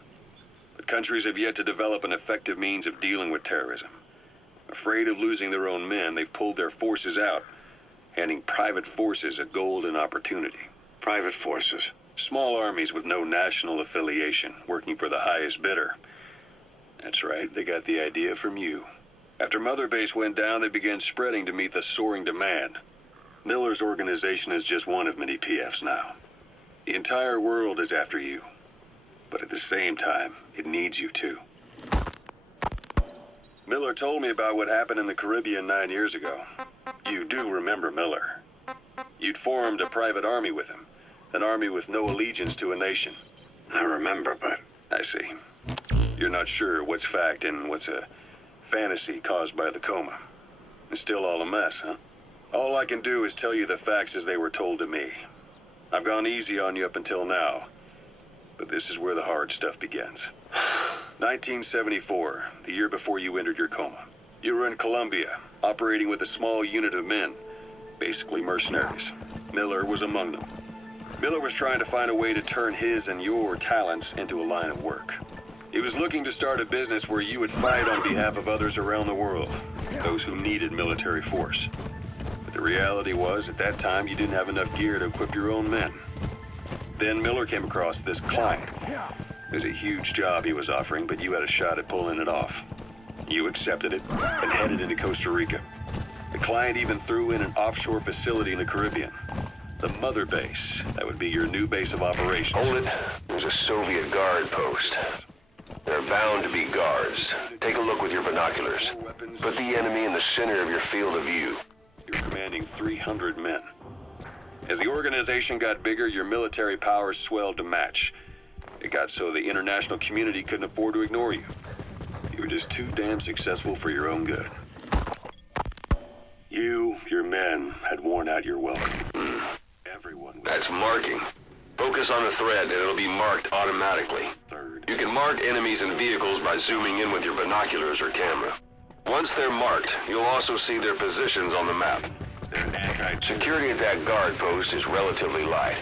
But countries have yet to develop an effective means of dealing with terrorism. Afraid of losing their own men, they've pulled their forces out, handing private forces a golden opportunity. Private forces? Small armies with no national affiliation, working for the highest bidder. That's right, they got the idea from you. After Mother Base went down, they began spreading to meet the soaring demand. Miller's organization is just one of many PFs now. The entire world is after you. But at the same time, it needs you too. Miller told me about what happened in the Caribbean 9 years ago. You do remember Miller. You'd formed a private army with him. An army with no allegiance to a nation. I remember, but... I see. You're not sure what's fact and what's a fantasy caused by the coma. It's still all a mess, huh? All I can do is tell you the facts as they were told to me. I've gone easy on you up until now, but this is where the hard stuff begins. 1974, the year before you entered your coma. You were in Colombia, operating with a small unit of men, basically mercenaries. Miller was among them. Miller was trying to find a way to turn his and your talents into a line of work. He was looking to start a business where you would fight on behalf of others around the world, those who needed military force. But the reality was, at that time, you didn't have enough gear to equip your own men. Then Miller came across this client. It was a huge job he was offering, but you had a shot at pulling it off. You accepted it and headed into Costa Rica. The client even threw in an offshore facility in the Caribbean. The mother base. That would be your new base of operations. Hold it. There's a Soviet guard post. There are bound to be guards. Take a look with your binoculars. Put the enemy in the center of your field of view. You're commanding 300 men. As the organization got bigger, your military powers swelled to match. It got so the international community couldn't afford to ignore you. You were just too damn successful for your own good. You, your men, had worn out your welcome. Everyone. That's marking. Focus on the thread and it'll be marked automatically. You can mark enemies and vehicles by zooming in with your binoculars or camera. Once they're marked, you'll also see their positions on the map. Security at that guard post is relatively light.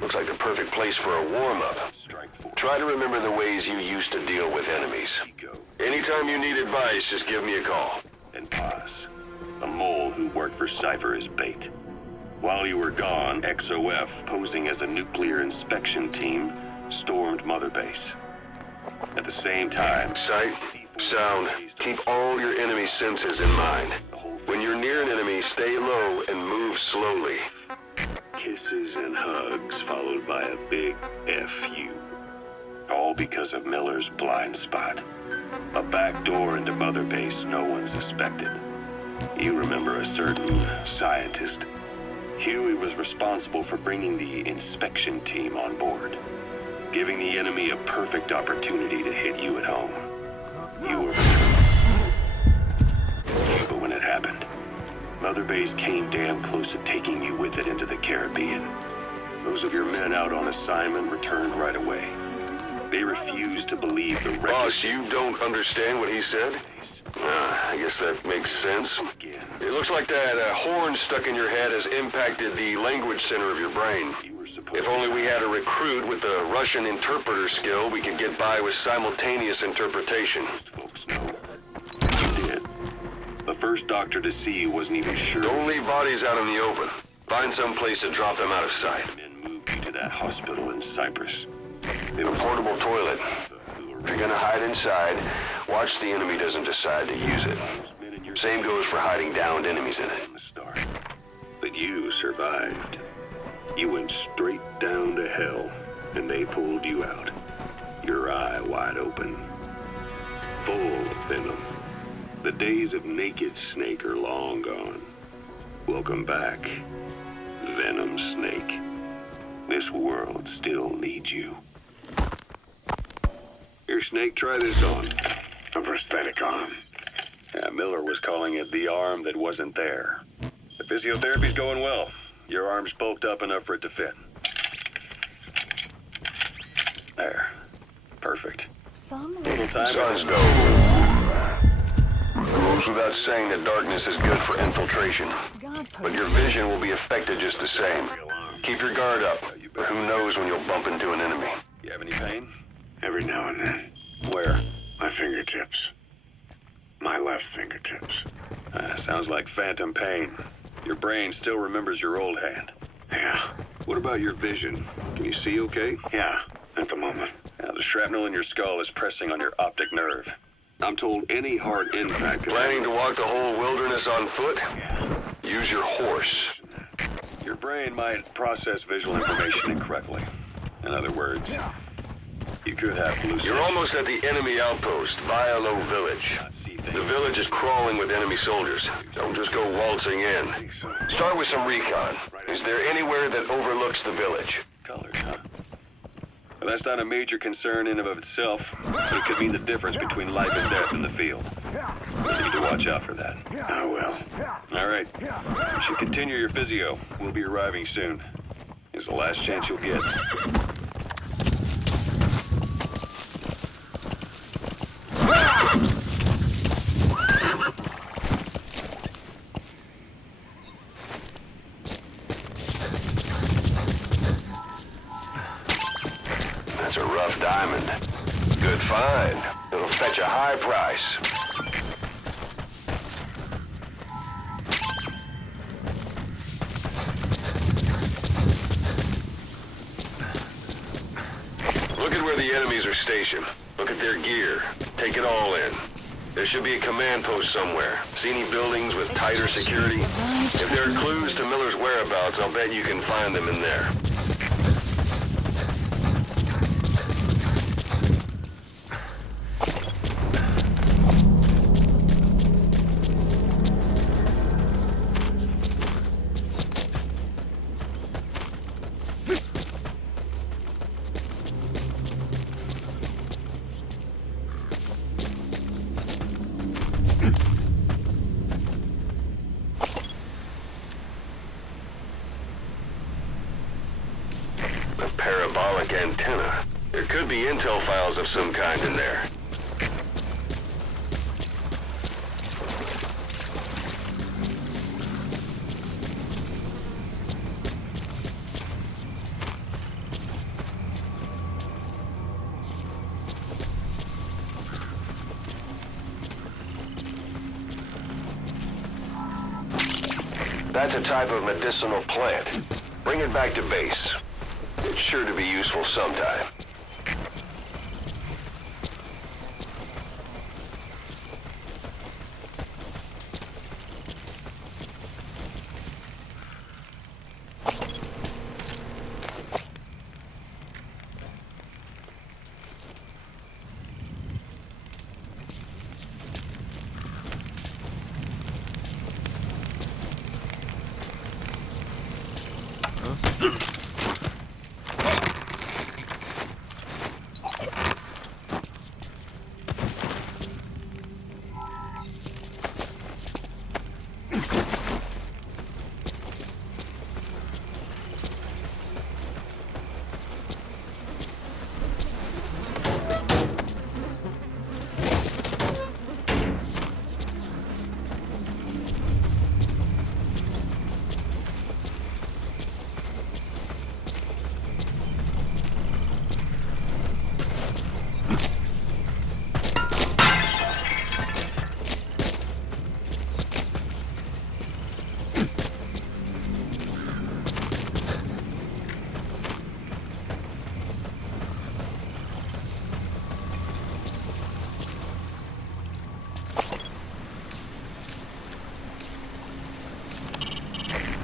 Looks like the perfect place for a warm-up. Try to remember the ways you used to deal with enemies. Anytime you need advice, just give me a call. And Paz, a mole who worked for Cypher as bait. While you were gone, XOF, posing as a nuclear inspection team, stormed Mother Base. At the same time... Sight, sound, keep all your enemy senses in mind. When you're near an enemy, stay low and move slowly. Kisses and hugs, followed by a big F you. All because of Miller's blind spot. A back door into Mother Base no one suspected. You remember a certain scientist. Huey was responsible for bringing the inspection team on board, giving the enemy a perfect opportunity to hit you at home. You were but when it happened, Mother Base came damn close to taking you with it into the Caribbean. Those of your men out on assignment returned right away. They refused to believe the record. Boss, you don't understand what he said? I guess that makes sense. It looks like that horn stuck in your head has impacted the language center of your brain. If only we had a recruit with the Russian interpreter skill, we could get by with simultaneous interpretation. Folks know. You did. The first doctor to see you wasn't even sure. Don't leave bodies out in the open. Find some place to drop them out of sight. Men moved you to that hospital in Cyprus. They have a portable toilet. If you're gonna hide inside, watch the enemy doesn't decide to use it. Same goes for hiding downed enemies in it. But you survived. You went straight down to hell, and they pulled you out. Your eye wide open. Full of venom. The days of naked Snake are long gone. Welcome back, Venom Snake. This world still needs you. Here, Snake, try this on. A prosthetic arm. Yeah, Miller was calling it the arm that wasn't there. The physiotherapy's going well. Your arm's bulked up enough for it to fit. There. Perfect. Little time. Sons go. Goes without saying that darkness is good for infiltration. But your vision will be affected just the same. Keep your guard up, or who knows when you'll bump into an enemy. You have any pain? Every now and then. Where? My fingertips. My left fingertips. Sounds like phantom pain. Your brain still remembers your old hand. Yeah. What about your vision? Can you see okay? Yeah, at the moment. Now, the shrapnel in your skull is pressing on your optic nerve. I'm told any hard impact... Planning to walk the whole wilderness on foot? Use your horse. brain might process visual information incorrectly. In other words, you could have hallucinations. You're almost at the enemy outpost, Vialo Village. The village is crawling with enemy soldiers. Don't just go waltzing in. Start with some recon. Is there anywhere that overlooks the village? Colors, huh? Well, that's not a major concern in and of itself, but it could mean the difference between life and death in the field. You need to watch out for that. Oh, well. All right. You should continue your physio. We'll be arriving soon. It's the last chance you'll get. That's a rough diamond. Good find. It'll fetch a high price. Look at where the enemies are stationed. Look at their gear. Take it all in. There should be a command post somewhere. See any buildings with tighter security? If there are clues to Miller's whereabouts, I'll bet you can find them in there. Parabolic antenna. There could be intel files of some kind in there. That's a type of medicinal plant. Bring it back to base. It's sure to be useful sometime.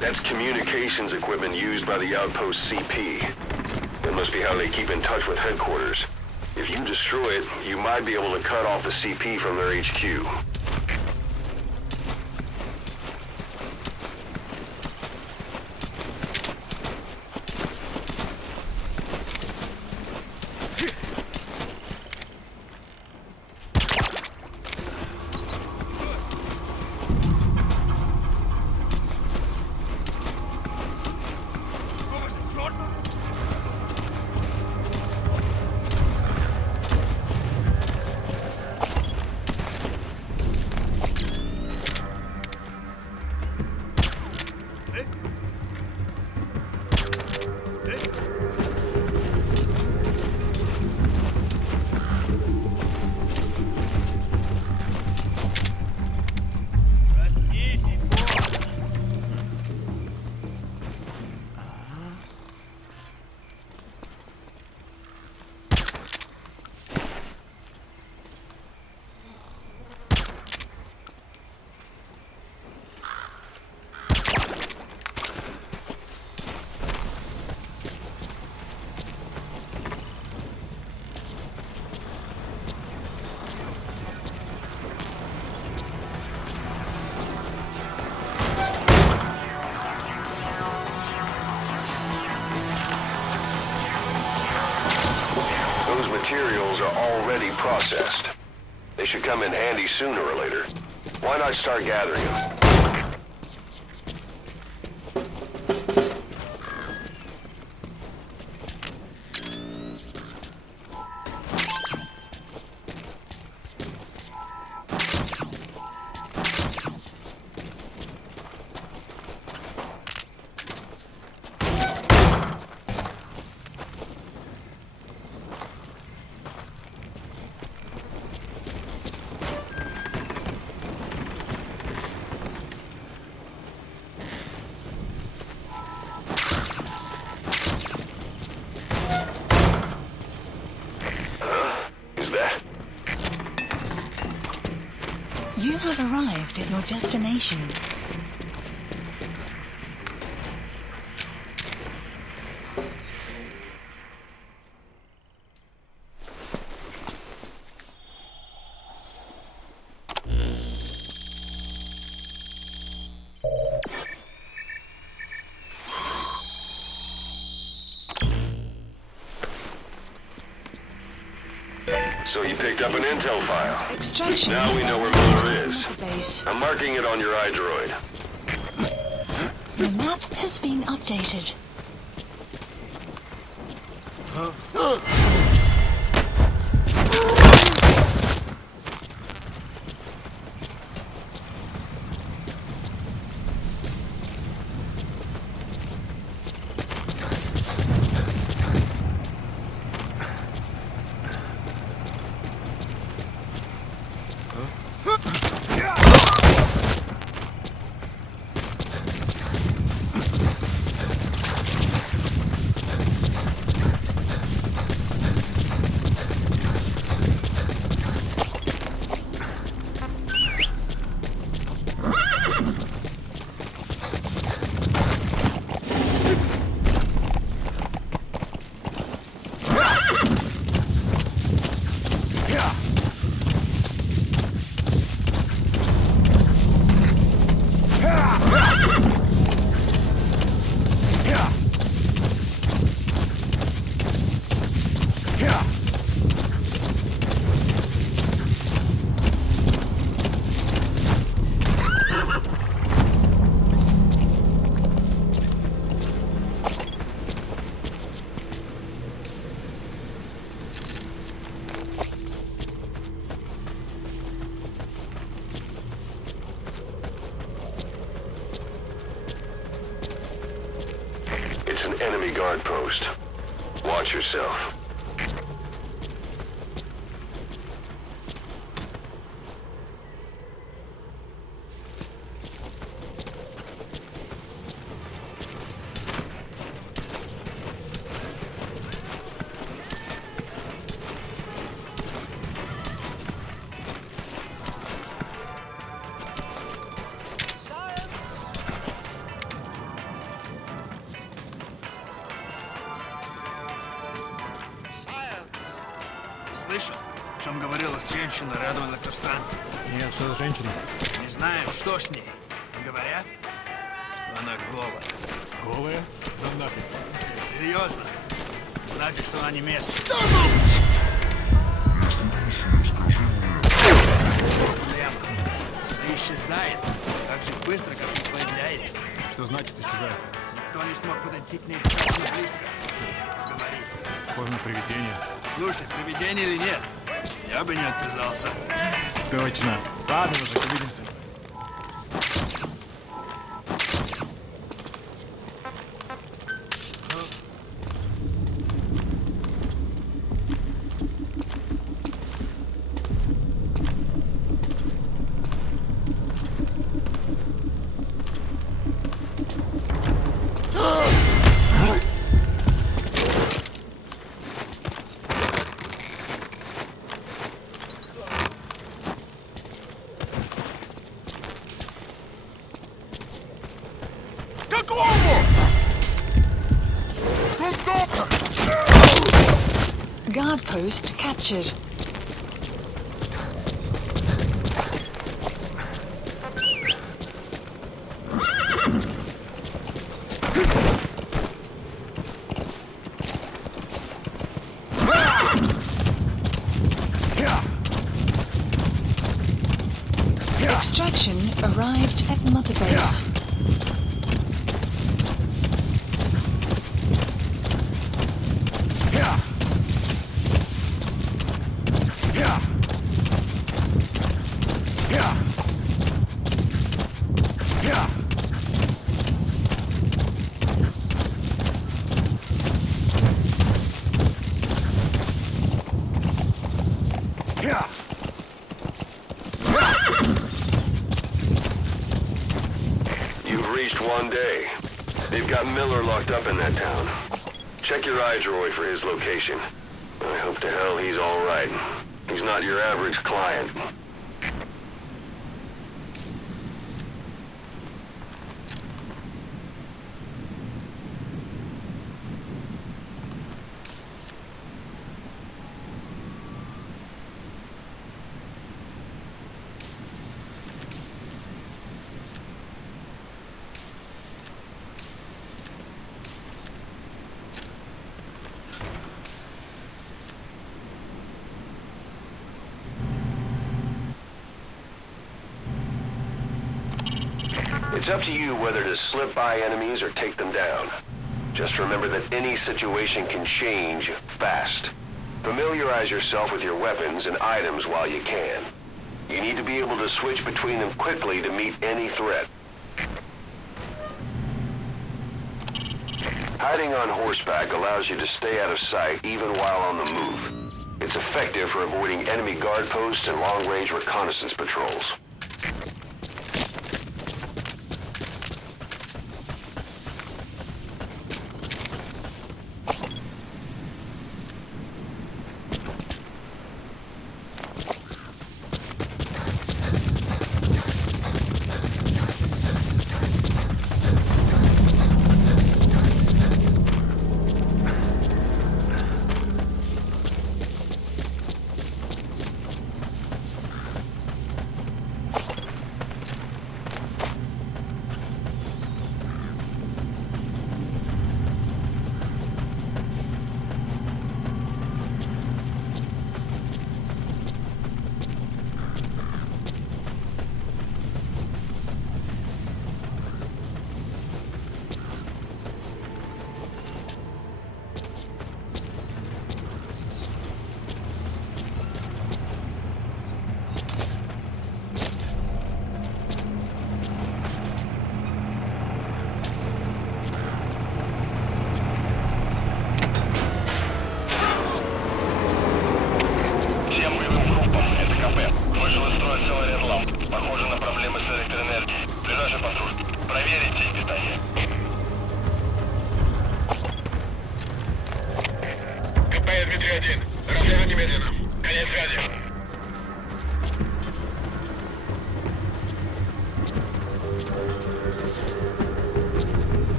That's communications equipment used by the outpost CP. That must be how they keep in touch with headquarters. If you destroy it, you might be able to cut off the CP from their HQ. already processed. They should come in handy sooner or later. Why not start gathering them? You have arrived at your destination. So you picked up an intel file. Extraction. Now we know where Miller is. Base. I'm marking it on your iDroid. The map has been updated. It's an enemy guard post. Watch yourself. Слышал, о чем говорила женщина рядом с электростанцией? Нет, что за женщина? Не знаем, что с ней. Говорят, что она голая. Голая? Да нафиг. Серьезно? Значит, что она не местная. Лем, она исчезает так же быстро, как и появляется. Что значит исчезает? Никто не смог подойти к ней достаточно близко. Говорится. Похоже на привидение. Слушай, привидение или нет, я бы не отвязался. Точно. Ладно уже, увидимся. Guard post captured. destination arrived at Mother Base. You've reached one day. They've got Miller locked up in that town. Check your iDroid for his location. I hope to hell he's all right. He's not your average client. It's up to you whether to slip by enemies or take them down. Just remember that any situation can change fast. Familiarize yourself with your weapons and items while you can. You need to be able to switch between them quickly to meet any threat. Hiding on horseback allows you to stay out of sight even while on the move. It's effective for avoiding enemy guard posts and long-range reconnaissance patrols.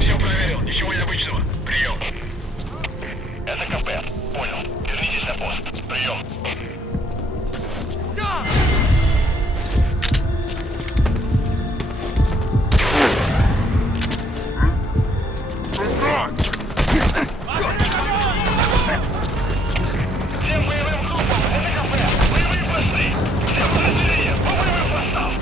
Все проверил, ничего необычного. Прием. Это КП. Понял. Вернитесь на пост. Прием. Всем боевым группам, это КП. Боевые посты. Всем подразделениям, по боевым постам.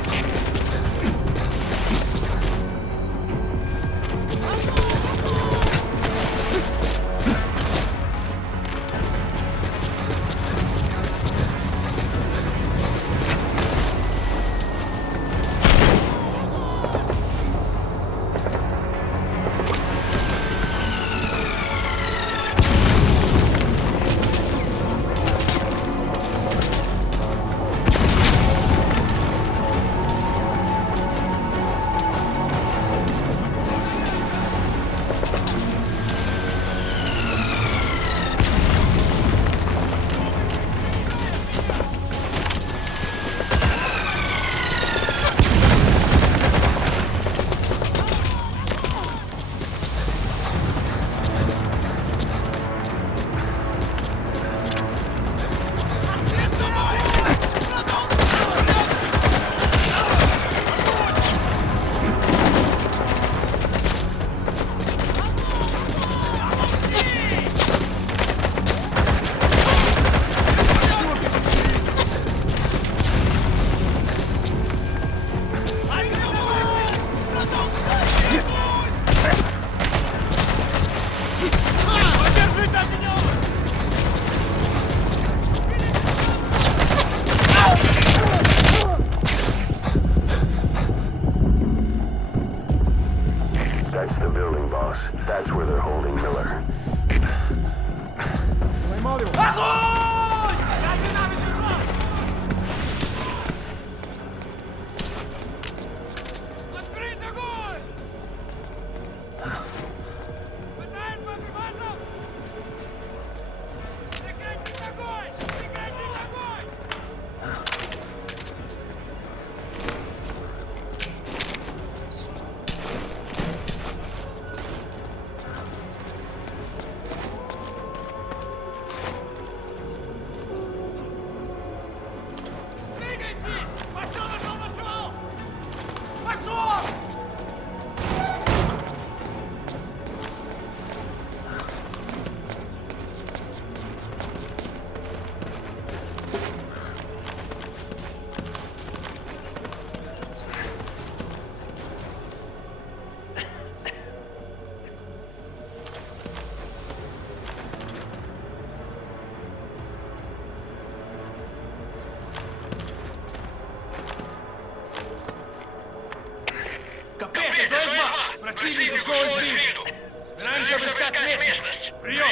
Капец, ЗО-2! Противник ушел из виду! Собираемся обыскать местность! Прием!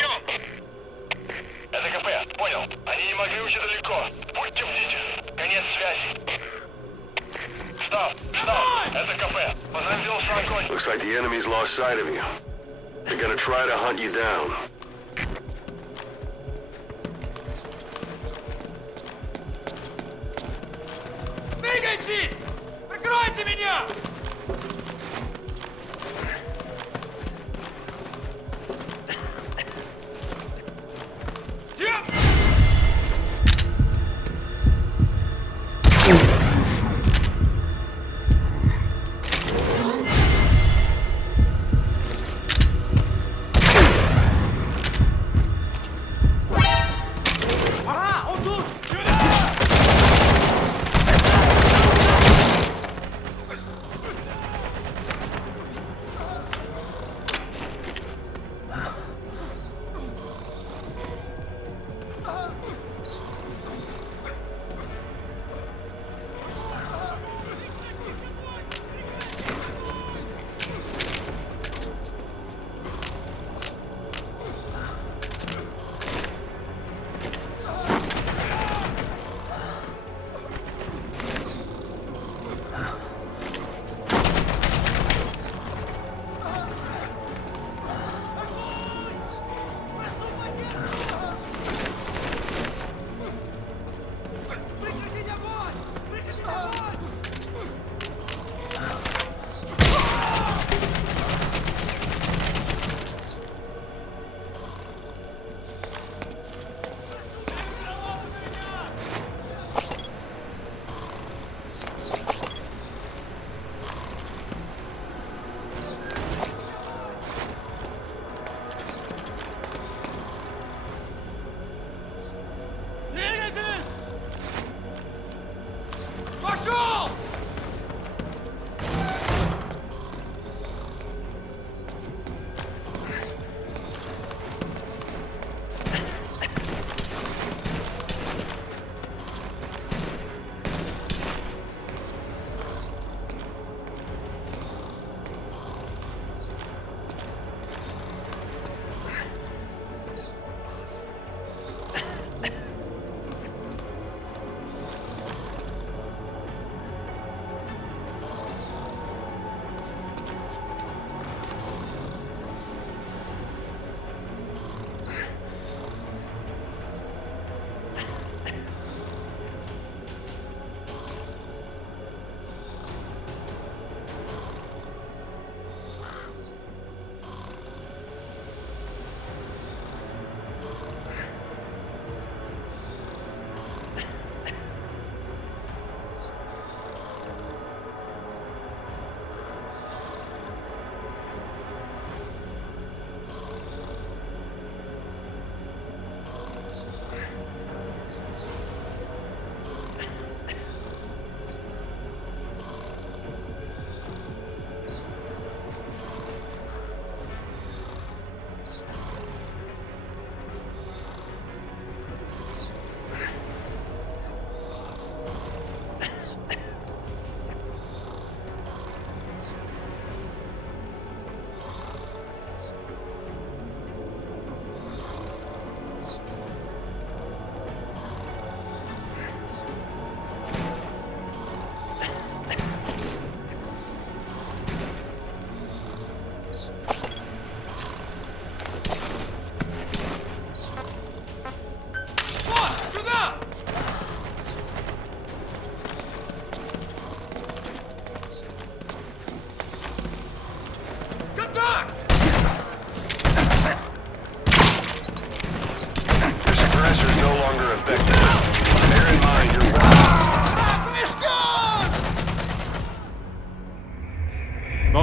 Это КП, понял. Они не могли уйти далеко. Будьте бдительны. Конец связи. Stop! Это КП. Подразделся огонь. Looks like the enemy's lost sight of you. They're gonna try to hunt you down. Двигайтесь! Прикройте меня!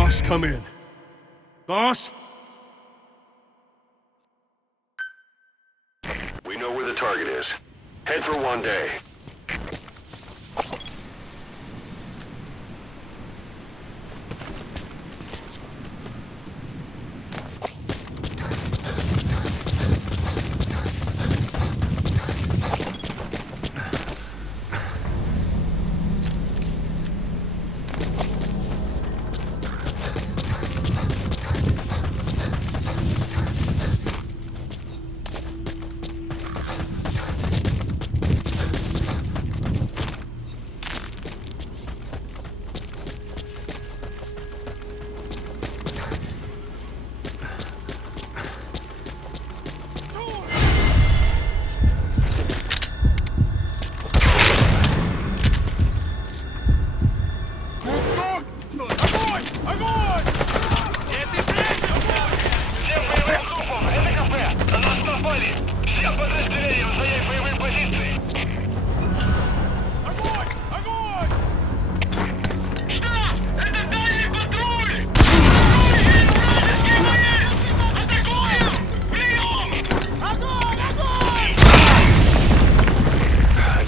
Boss, come in. Boss? We know where the target is. Head for one day.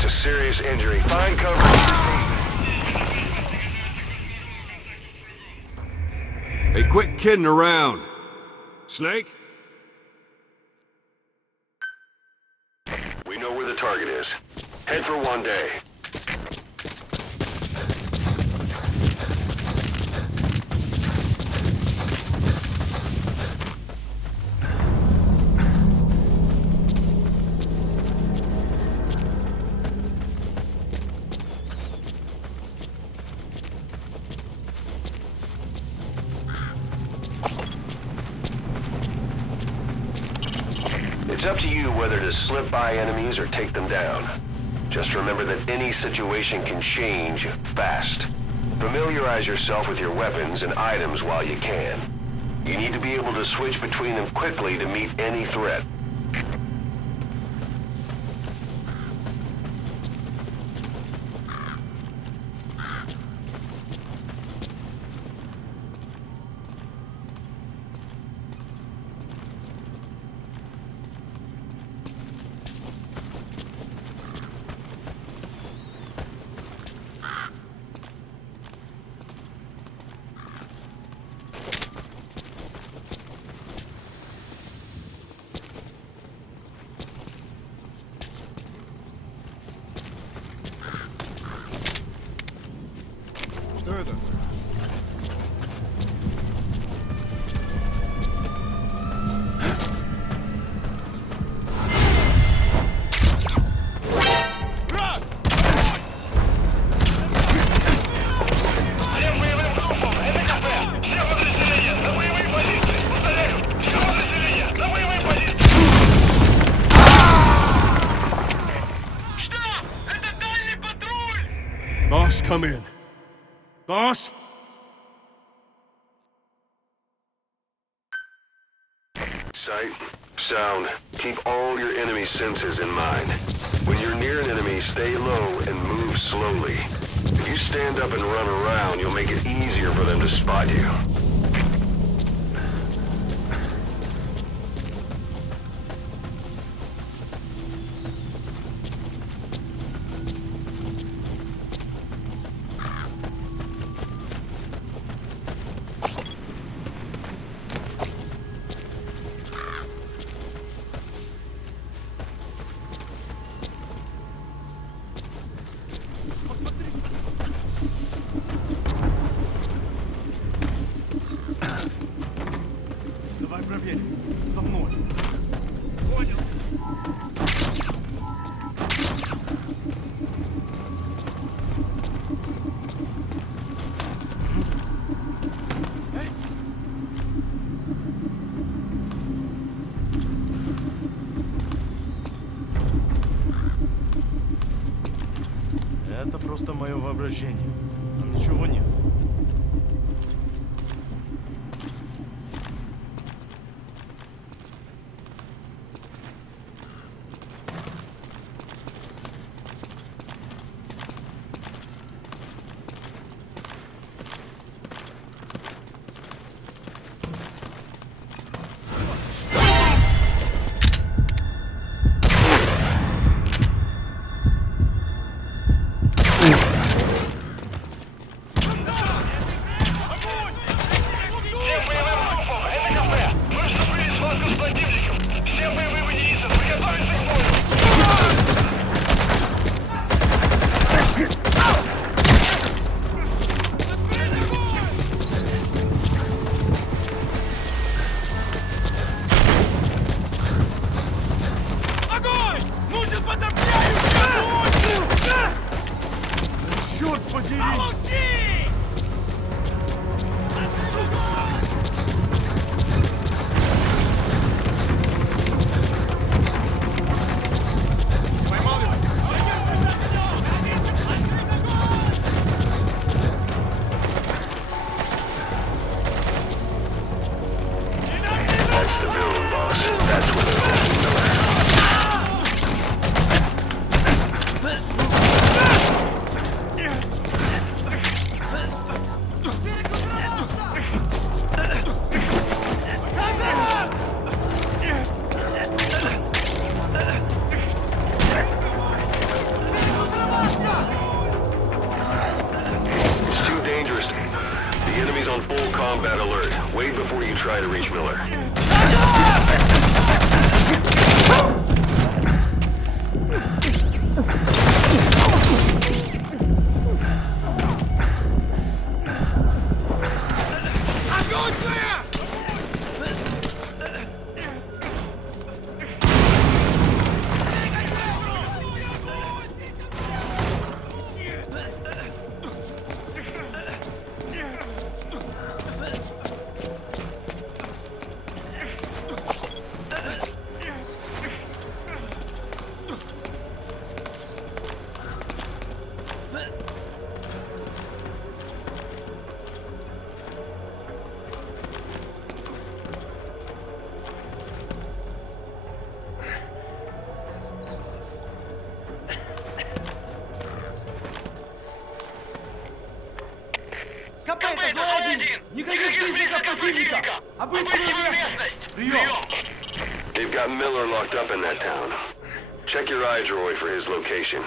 Serious injury. Find cover. Hey, quit kidding around. Snake? We know where the target is. Head for one day. It's up to you whether to slip by enemies or take them down. Just remember that any situation can change fast. Familiarize yourself with your weapons and items while you can. You need to be able to switch between them quickly to meet any threat. Boss, come in. Boss? Sight, sound, keep all your enemy senses in mind. When you're near an enemy, stay low and move slowly. If you stand up and run around, you'll make it easier for them to spot you. Это просто мое воображение. Там ничего нет. Черт подери! That's the building, boss. That's where they're holding Miller. It's too dangerous. The enemy's on full combat alert. Wait before you try to reach Miller. Капета, злой один! Никаких признаков противника! Обыскиваем местность! Прием! They've got Miller locked up in that town. Check your eyes, Roy, for his location.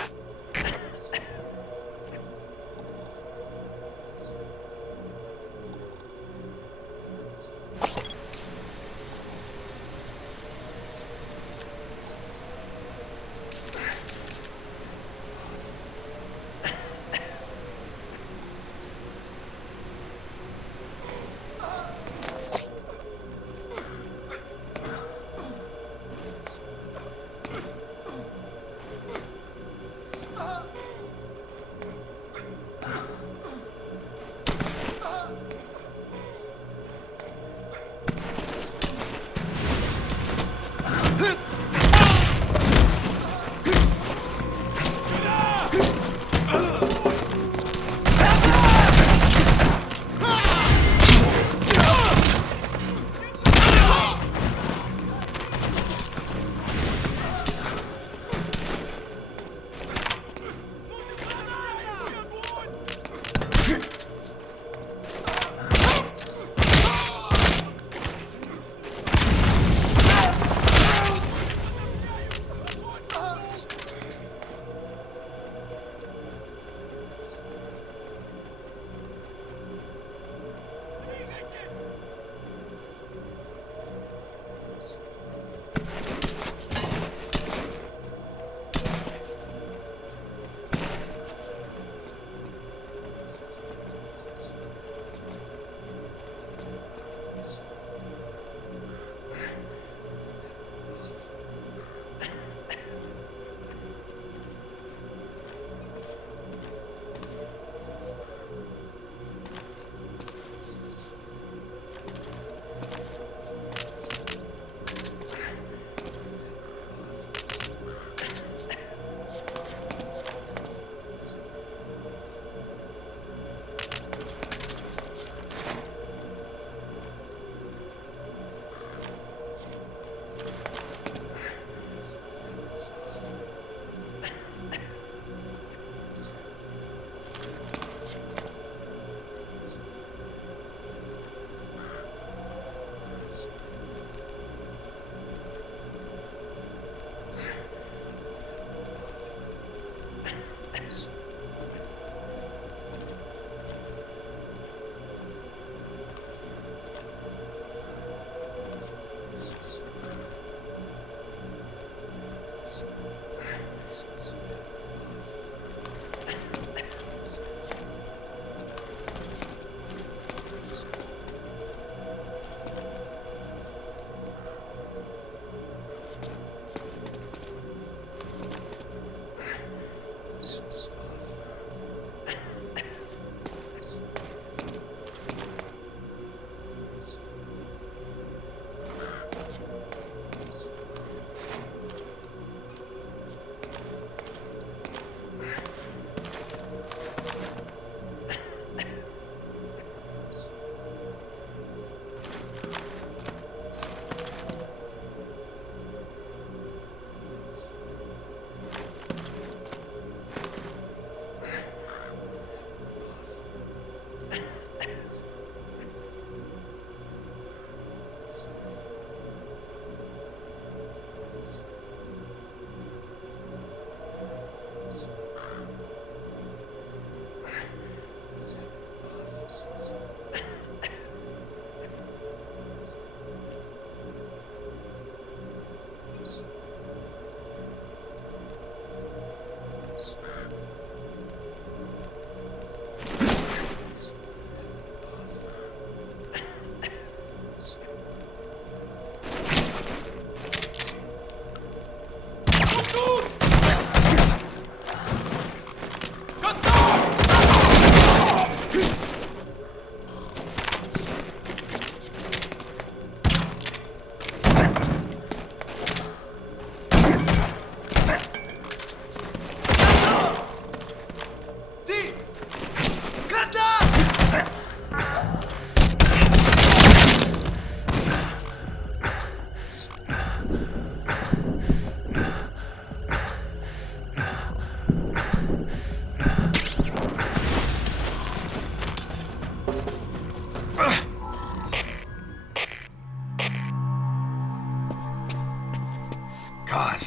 God.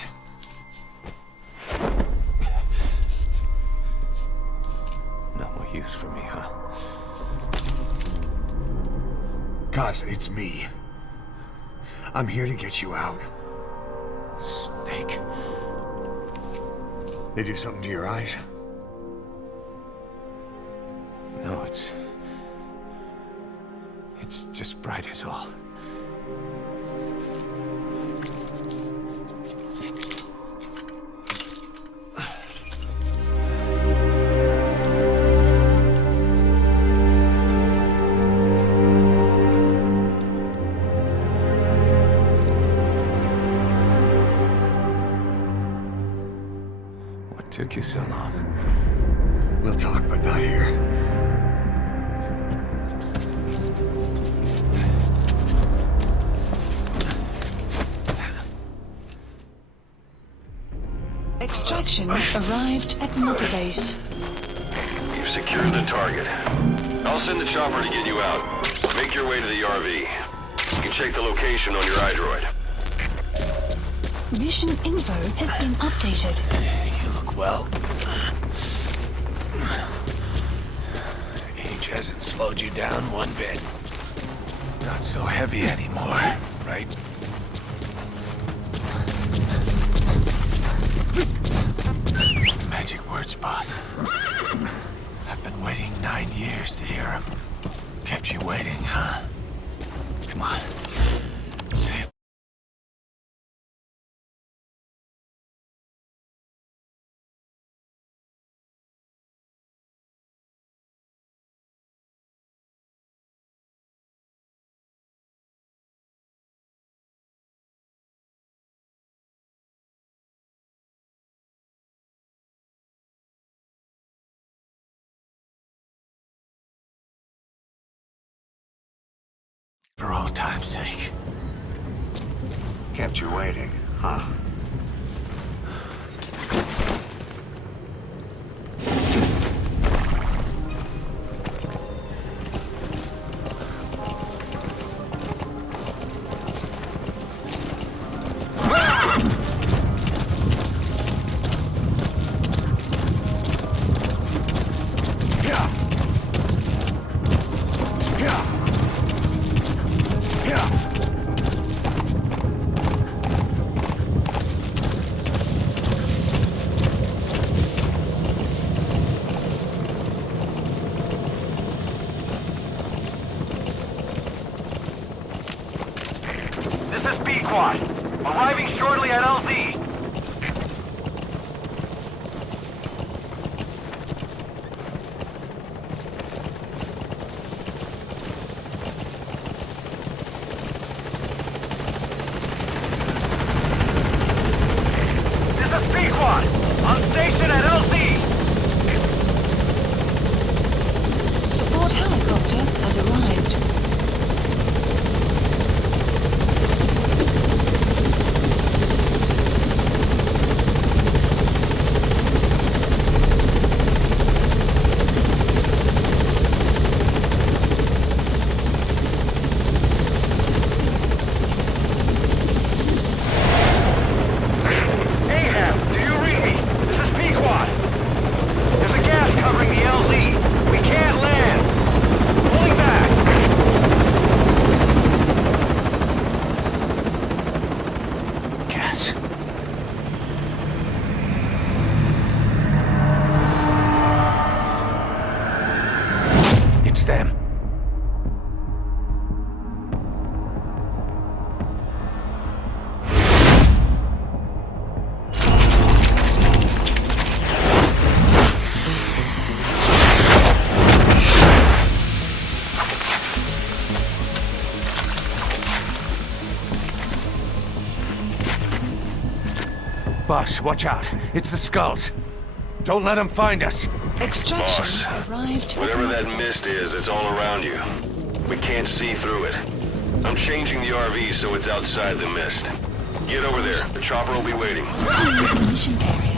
No more use for me, huh? Guys, it's me. I'm here to get you out. Snake. They do something to your eyes? No, it's just bright as all. What took you so long? We'll talk, but not here. Extraction arrived at Mother Base. You've secured the target. I'll send the chopper to get you out. Make your way to the RV. You can check the location on your iDroid. Mission info has been updated. You look well. Age hasn't slowed you down one bit. Not so heavy anymore, right? Magic words, boss. I've been waiting 9 years to hear them. Kept you waiting, huh? Come on. Say for old time's sake. Kept you waiting, huh? Arriving shortly at LZ. This is Pequod. On station at LZ. Support helicopter has arrived. Boss, watch out. It's the skulls. Don't let them find us. Extraction Boss, arrived. whatever that mist is, it's all around you. We can't see through it. I'm changing the RV so it's outside the mist. Get over there. The chopper will be waiting. Mission area.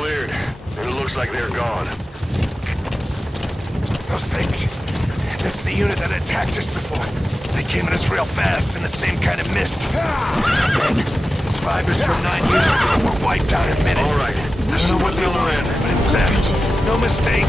cleared. And it looks like they're gone. Those things. That's the unit that attacked us before. They came at us real fast in the same kind of mist. Men, survivors from 9 years ago were wiped out in minutes. All right. I don't know what they were in, but it's them. No mistake.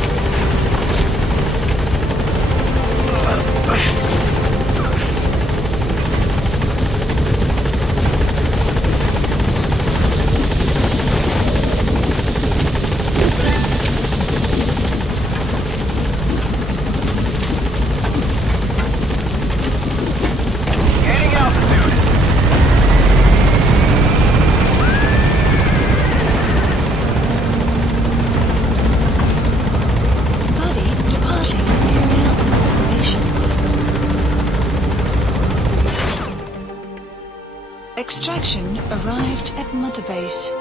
Extraction arrived at Mother Base.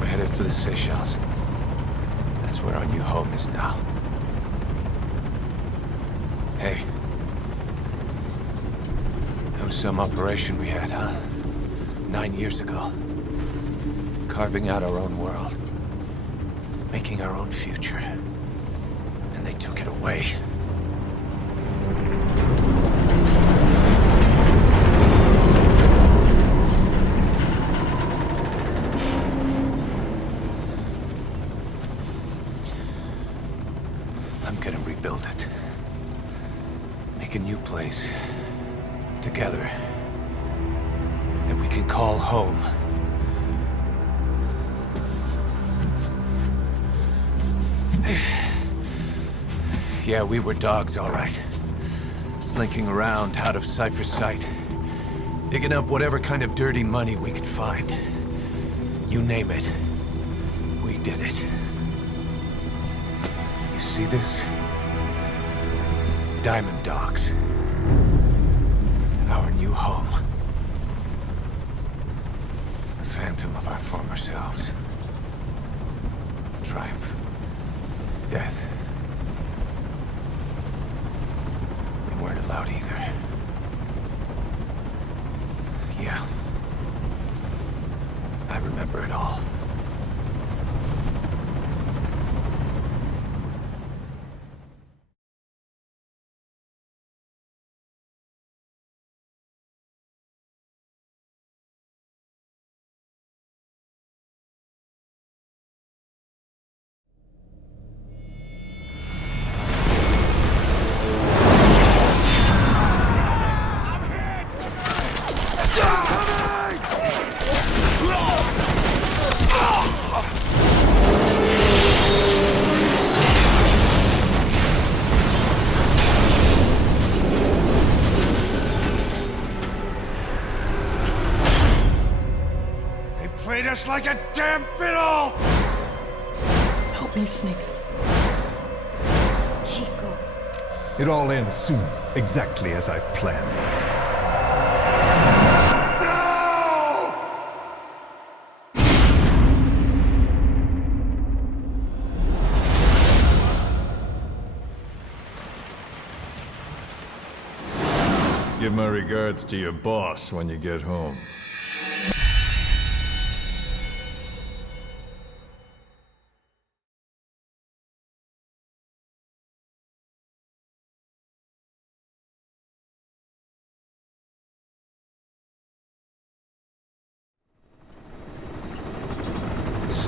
We're headed for the Seychelles. That's where our new home is now. Hey. That was some operation we had, huh? 9 years ago. Carving out our own world. Making our own future. And they took it away. I'm gonna rebuild it. Make a new place. Together. That we can call home. Yeah, we were dogs, all right. Slinking around out of Cypher's sight. Digging up whatever kind of dirty money we could find. You name it. We did it. You see this? Diamond Dogs. Our new home. A phantom of our former selves. Triumph. Death. We weren't allowed either. Yeah. I remember it all. Played us like a damn fiddle! Help me, Snake. Chico. It all ends soon, exactly as I've planned. Give my regards to your boss when you get home.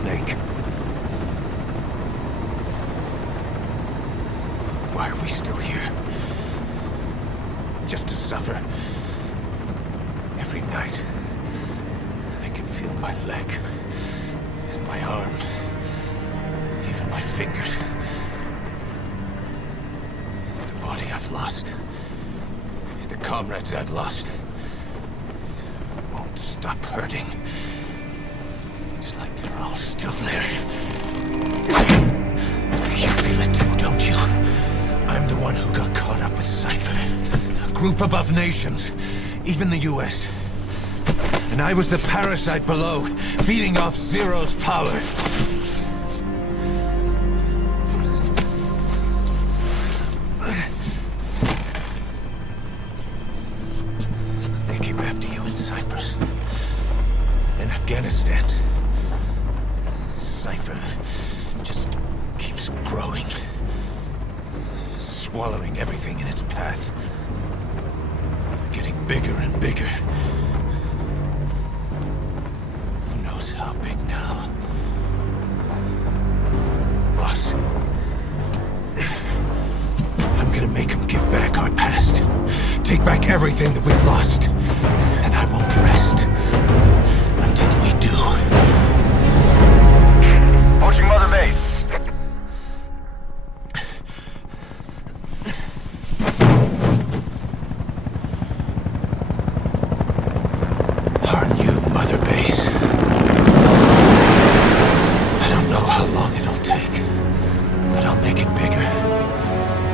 Snake. Why are we still here? Just to suffer. Every night, I can feel my leg, and my arm, even my fingers. The body I've lost, the comrades I've lost, won't stop hurting. It's like they're all still there. You feel it too, don't you? I'm the one who got caught up with Cypher. A group above nations, even the US. And I was the parasite below, feeding off Zero's power. They came after you in Cyprus. In Afghanistan. Cypher just keeps growing. Swallowing everything in its path. Getting bigger and bigger. Who knows how big now? Boss. I'm gonna make him give back our past. Take back everything that we've lost. And I won't rest until we do. Approaching Mother Base. Our new Mother Base. I don't know how long it'll take, but I'll make it bigger.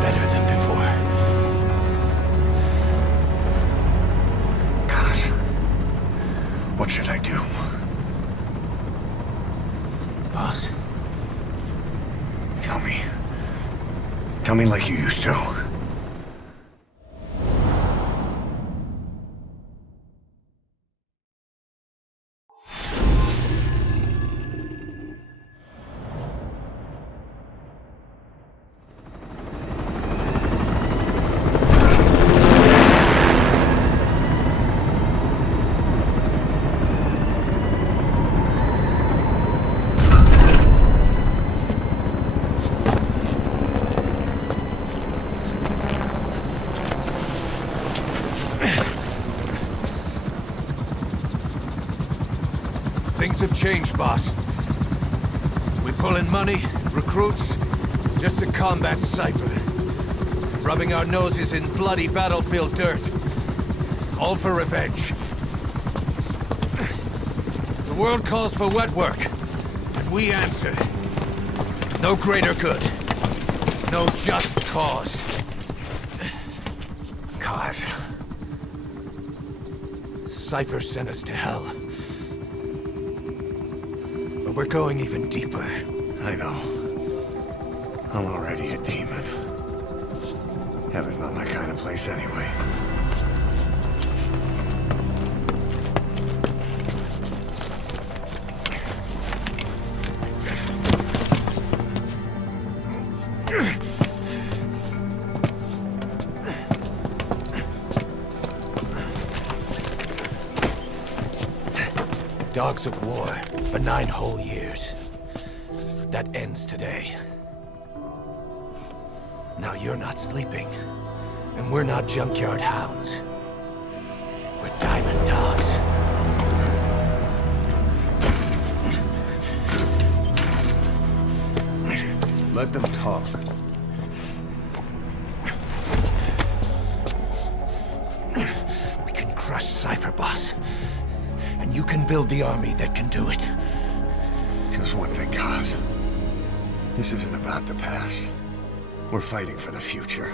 Better than before. Gosh. What should I do? Boss? Tell me. Tell me like you used to. Things have changed, boss. We pull in money, recruits, just to combat Cypher. Rubbing our noses in bloody battlefield dirt. All for revenge. The world calls for wet work, and we answer. No greater good. No just cause. Cause? Cypher sent us to hell. But we're going even deeper. I know. I'm already a demon. Heaven's not my kind of place anyway. Dogs of war for 9 whole years. That ends today. Now you're not sleeping, and we're not junkyard hounds. We're diamond dogs. Let them talk. We can crush Cypher, boss. And you can build the army that can do it. Just one thing, Kaz. This isn't about the past. We're fighting for the future.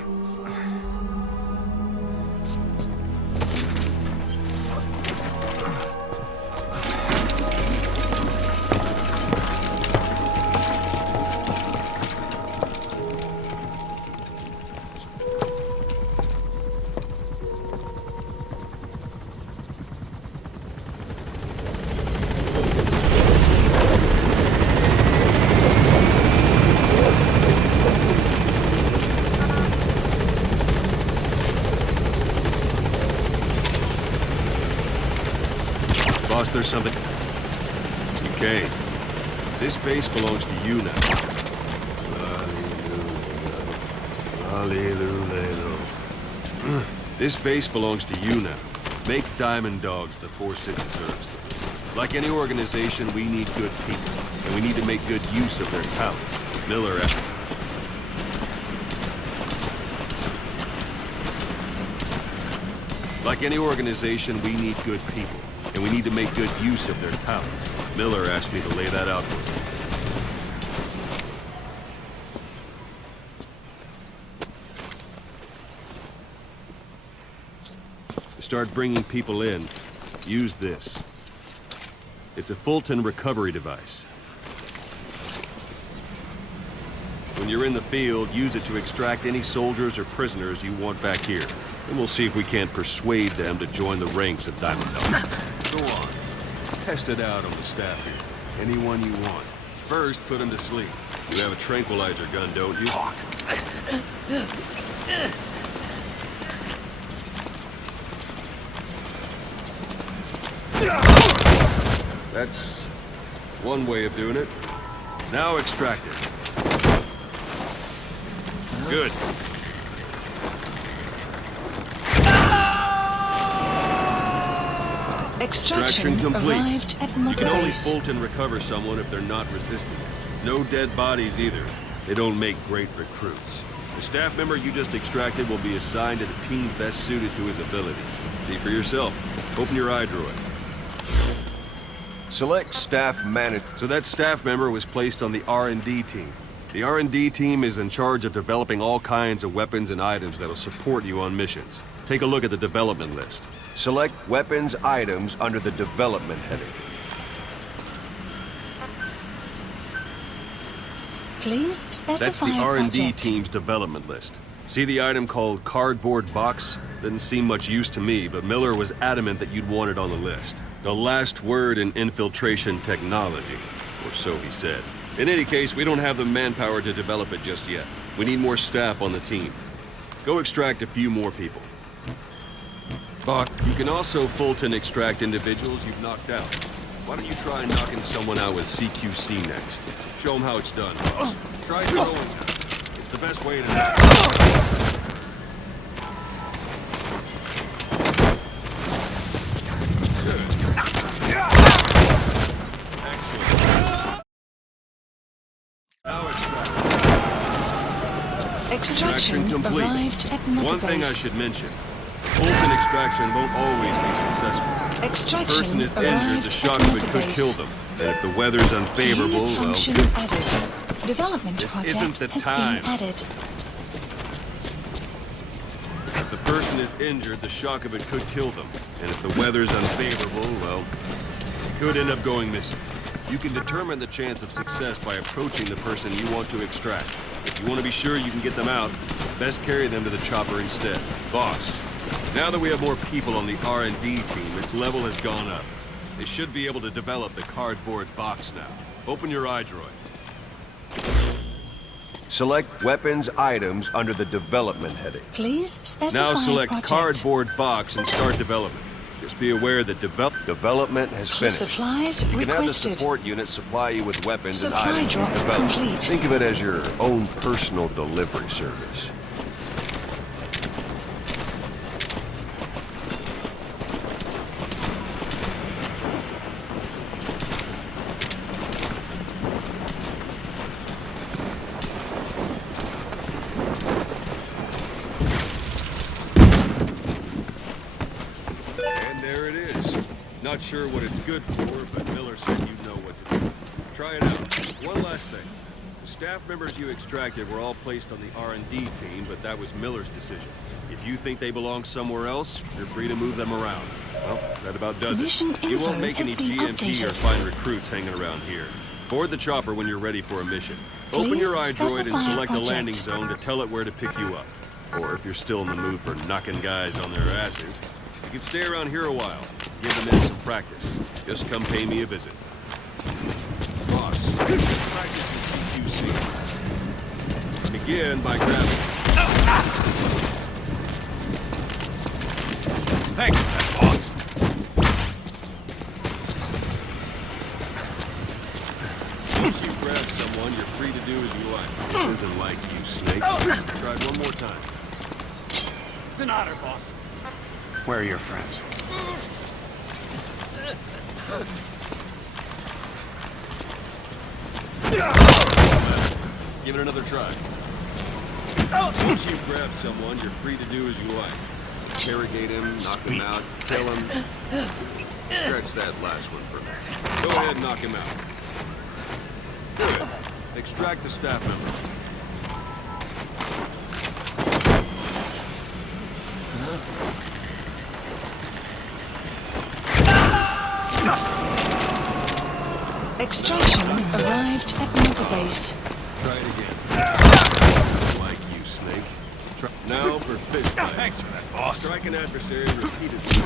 Boss, there's something... You came. This base belongs to you now. Hallelujah. This base belongs to you now. Make Diamond Dogs the force it deserves. Like any organization, we need good people, and we need to make good use of their talents. Miller. Like any organization, we need good people, and we need to make good use of their talents. Miller asked me to lay that out for you. To start bringing people in, use this. It's a Fulton recovery device. When you're in the field, use it to extract any soldiers or prisoners you want back here. And we'll see if we can't persuade them to join the ranks of Diamond Dog. Go on. Test it out on the staff here. Anyone you want. First, put them to sleep. You have a tranquilizer gun, don't you? Talk. That's one way of doing it. Now extract it. Good. Extraction complete. You can only Fulton recover someone if they're not resistant. No dead bodies either. They don't make great recruits. The staff member you just extracted will be assigned to the team best suited to his abilities. See for yourself. Open your iDroid. Select staff manager. So that staff member was placed on the R&D team. The R&D team is in charge of developing all kinds of weapons and items that'll support you on missions. Take a look at the development list. Select weapons items under the development heading. Please specify That's the R&D project. team's development list. See the item called cardboard box? Didn't seem much use to me, but Miller was adamant that you'd want it on the list. The last word in infiltration technology, or so he said. In any case, we don't have the manpower to develop it just yet. We need more staff on the team. Go extract a few more people. Buck, you can also Fulton extract individuals you've knocked out. Why don't you try knocking someone out with CQC next? Show them how it's done. Try your own now. It's the best way to do it. Extraction complete. One thing I should mention. Fulton extraction won't always be successful. If the person is injured, the shock of it could kill them. And if the weather's unfavorable, well, this isn't the time. If the person is injured, the shock of it could kill them. And if the weather's unfavorable, well, it could end up going missing. You can determine the chance of success by approaching the person you want to extract. If you want to be sure you can get them out, best carry them to the chopper instead. Boss, now that we have more people on the R&D team, its level has gone up. They should be able to develop the cardboard box now. Open your iDroid. Select weapons items under the development heading. Please specify Now select project. cardboard box and start development. Just be aware that development has finished. Supplies You can have the requested. support unit supply you with weapons Supply and items drop you develop. complete. Think of it as your own personal delivery service. Not sure what it's good for, but Miller said you know what to do. Try it out. One last thing. The staff members you extracted were all placed on the R&D team, but that was Miller's decision. If you think they belong somewhere else, you're free to move them around. Well, that about does it. You won't make any GMP or find recruits hanging around here. Board the chopper when you're ready for a mission. Open your iDroid and select a landing zone to tell it where to pick you up. Or if you're still in the mood for knocking guys on their asses, you can stay around here a while. Give the men some practice. Just come pay me a visit. Boss, practice with CQC. Begin by grabbing. Thanks for that, boss. grab someone, you're free to do as you like. This isn't like you, Snake. Try it one more time. It's an honor, boss. Where are your friends? Give it another try. Once you grab someone, you're free to do as you like. Interrogate him, knock him out, kill him. Stretch that last one for me. Go ahead and knock him out. Good. Extract the staff member. Extraction arrived at Mother Base. Try it again. Like you, Snake. Now for fist fight. Thanks for that, boss. Strike an adversary repeatedly.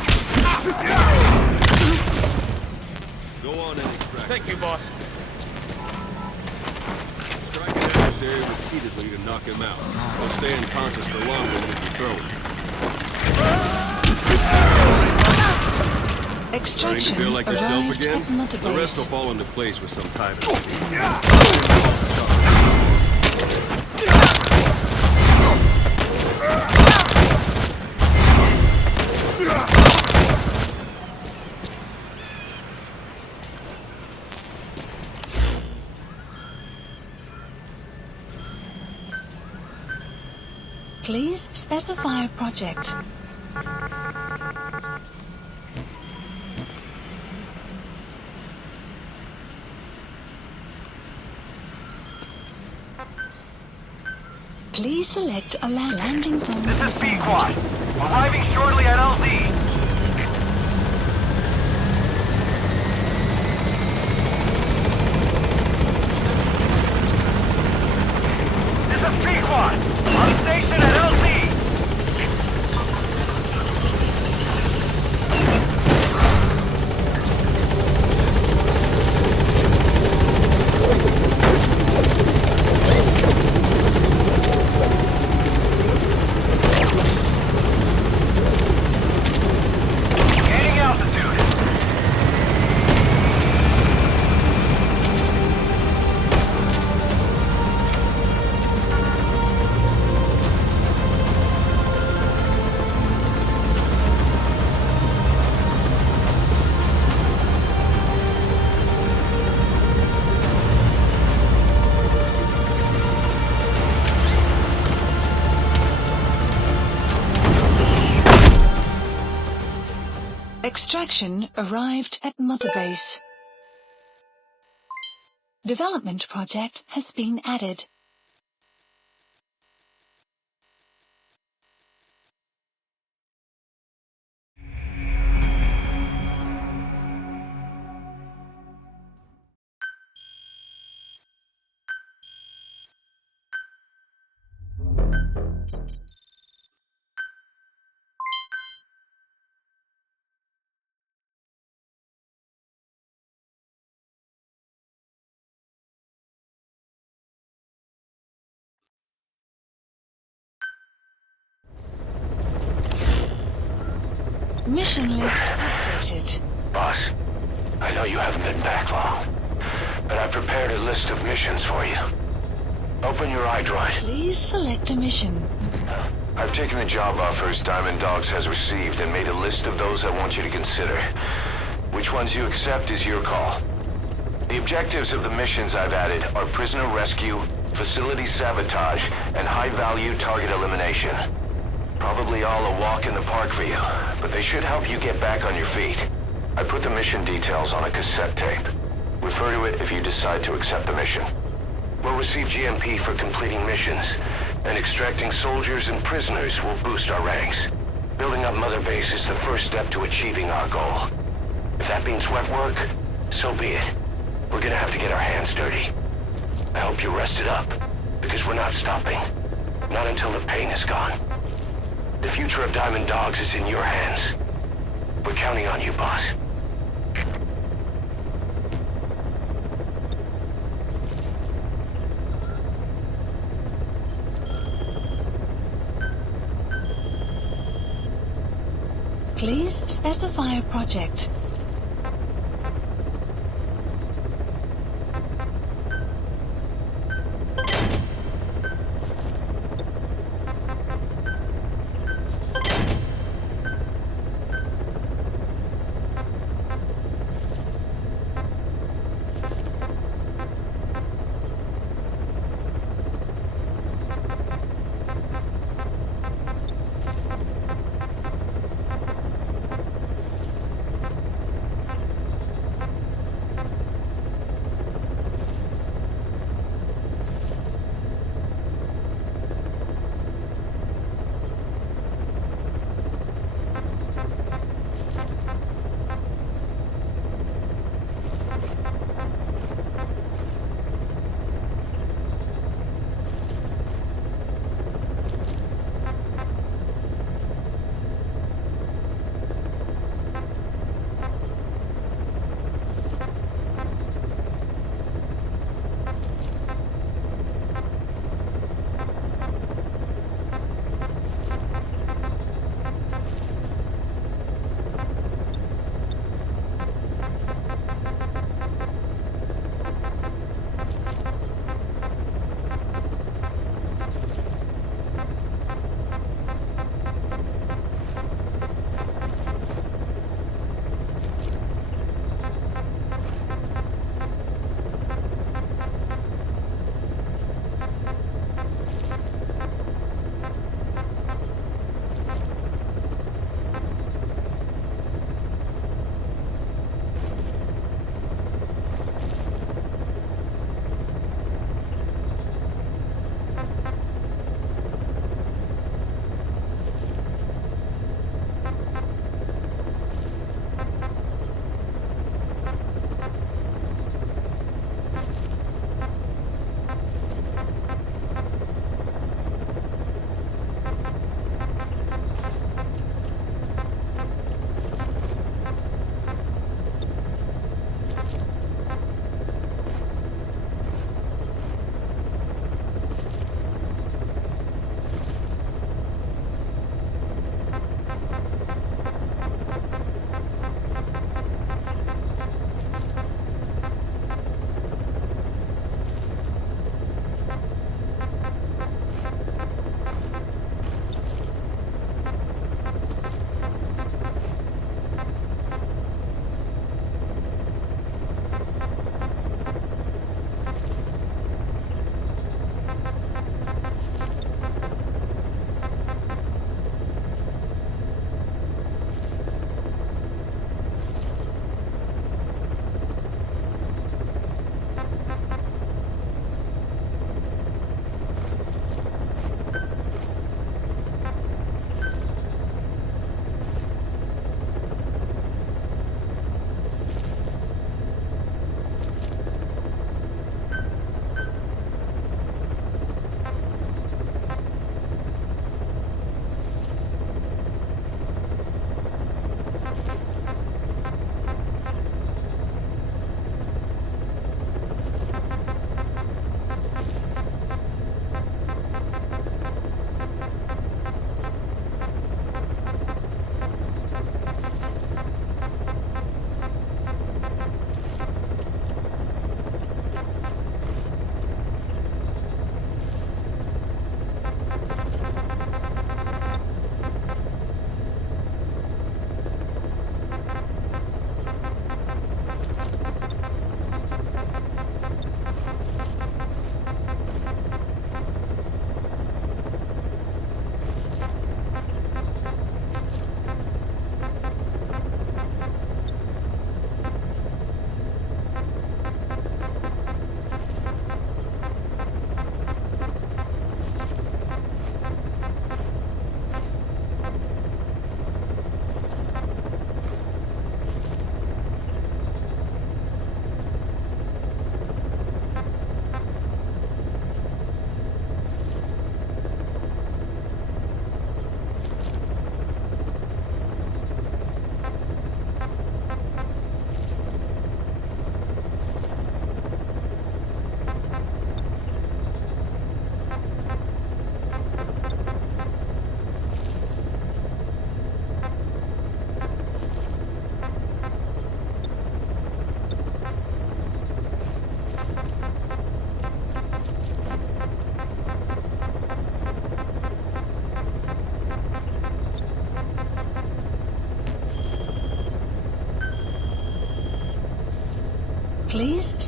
Go on and extract. Thank you, boss. Strike an adversary repeatedly to knock him out. He'll stay unconscious for longer than if you throw him. Extraction Starting to feel like yourself arrived again? at Mother The rest will Base. fall into place with some time. Please specify a project. Please select a landing zone. This is B-Quad. Arriving shortly at LZ. This is B-Quad. On station at LZ. Gaining altitude. Extraction arrived at Mother Base. Development project has been added. Mission list updated. Boss, I know you haven't been back long, but I prepared a list of missions for you. Open your iDroid. Please select a mission. I've taken the job offers Diamond Dogs has received and made a list of those I want you to consider. Which ones you accept is your call. The objectives of the missions I've added are prisoner rescue, facility sabotage, and high-value target elimination. Probably all a walk in the park for you, but they should help you get back on your feet. I put the mission details on a cassette tape. Refer to it if you decide to accept the mission. We'll receive GMP for completing missions, and extracting soldiers and prisoners will boost our ranks. Building up Mother Base is the first step to achieving our goal. If that means wet work, so be it. We're gonna have to get our hands dirty. I hope you're rested up, because we're not stopping. Not until the pain is gone. The future of Diamond Dogs is in your hands. We're counting on you, boss. Please specify a project.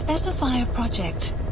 Specify a project.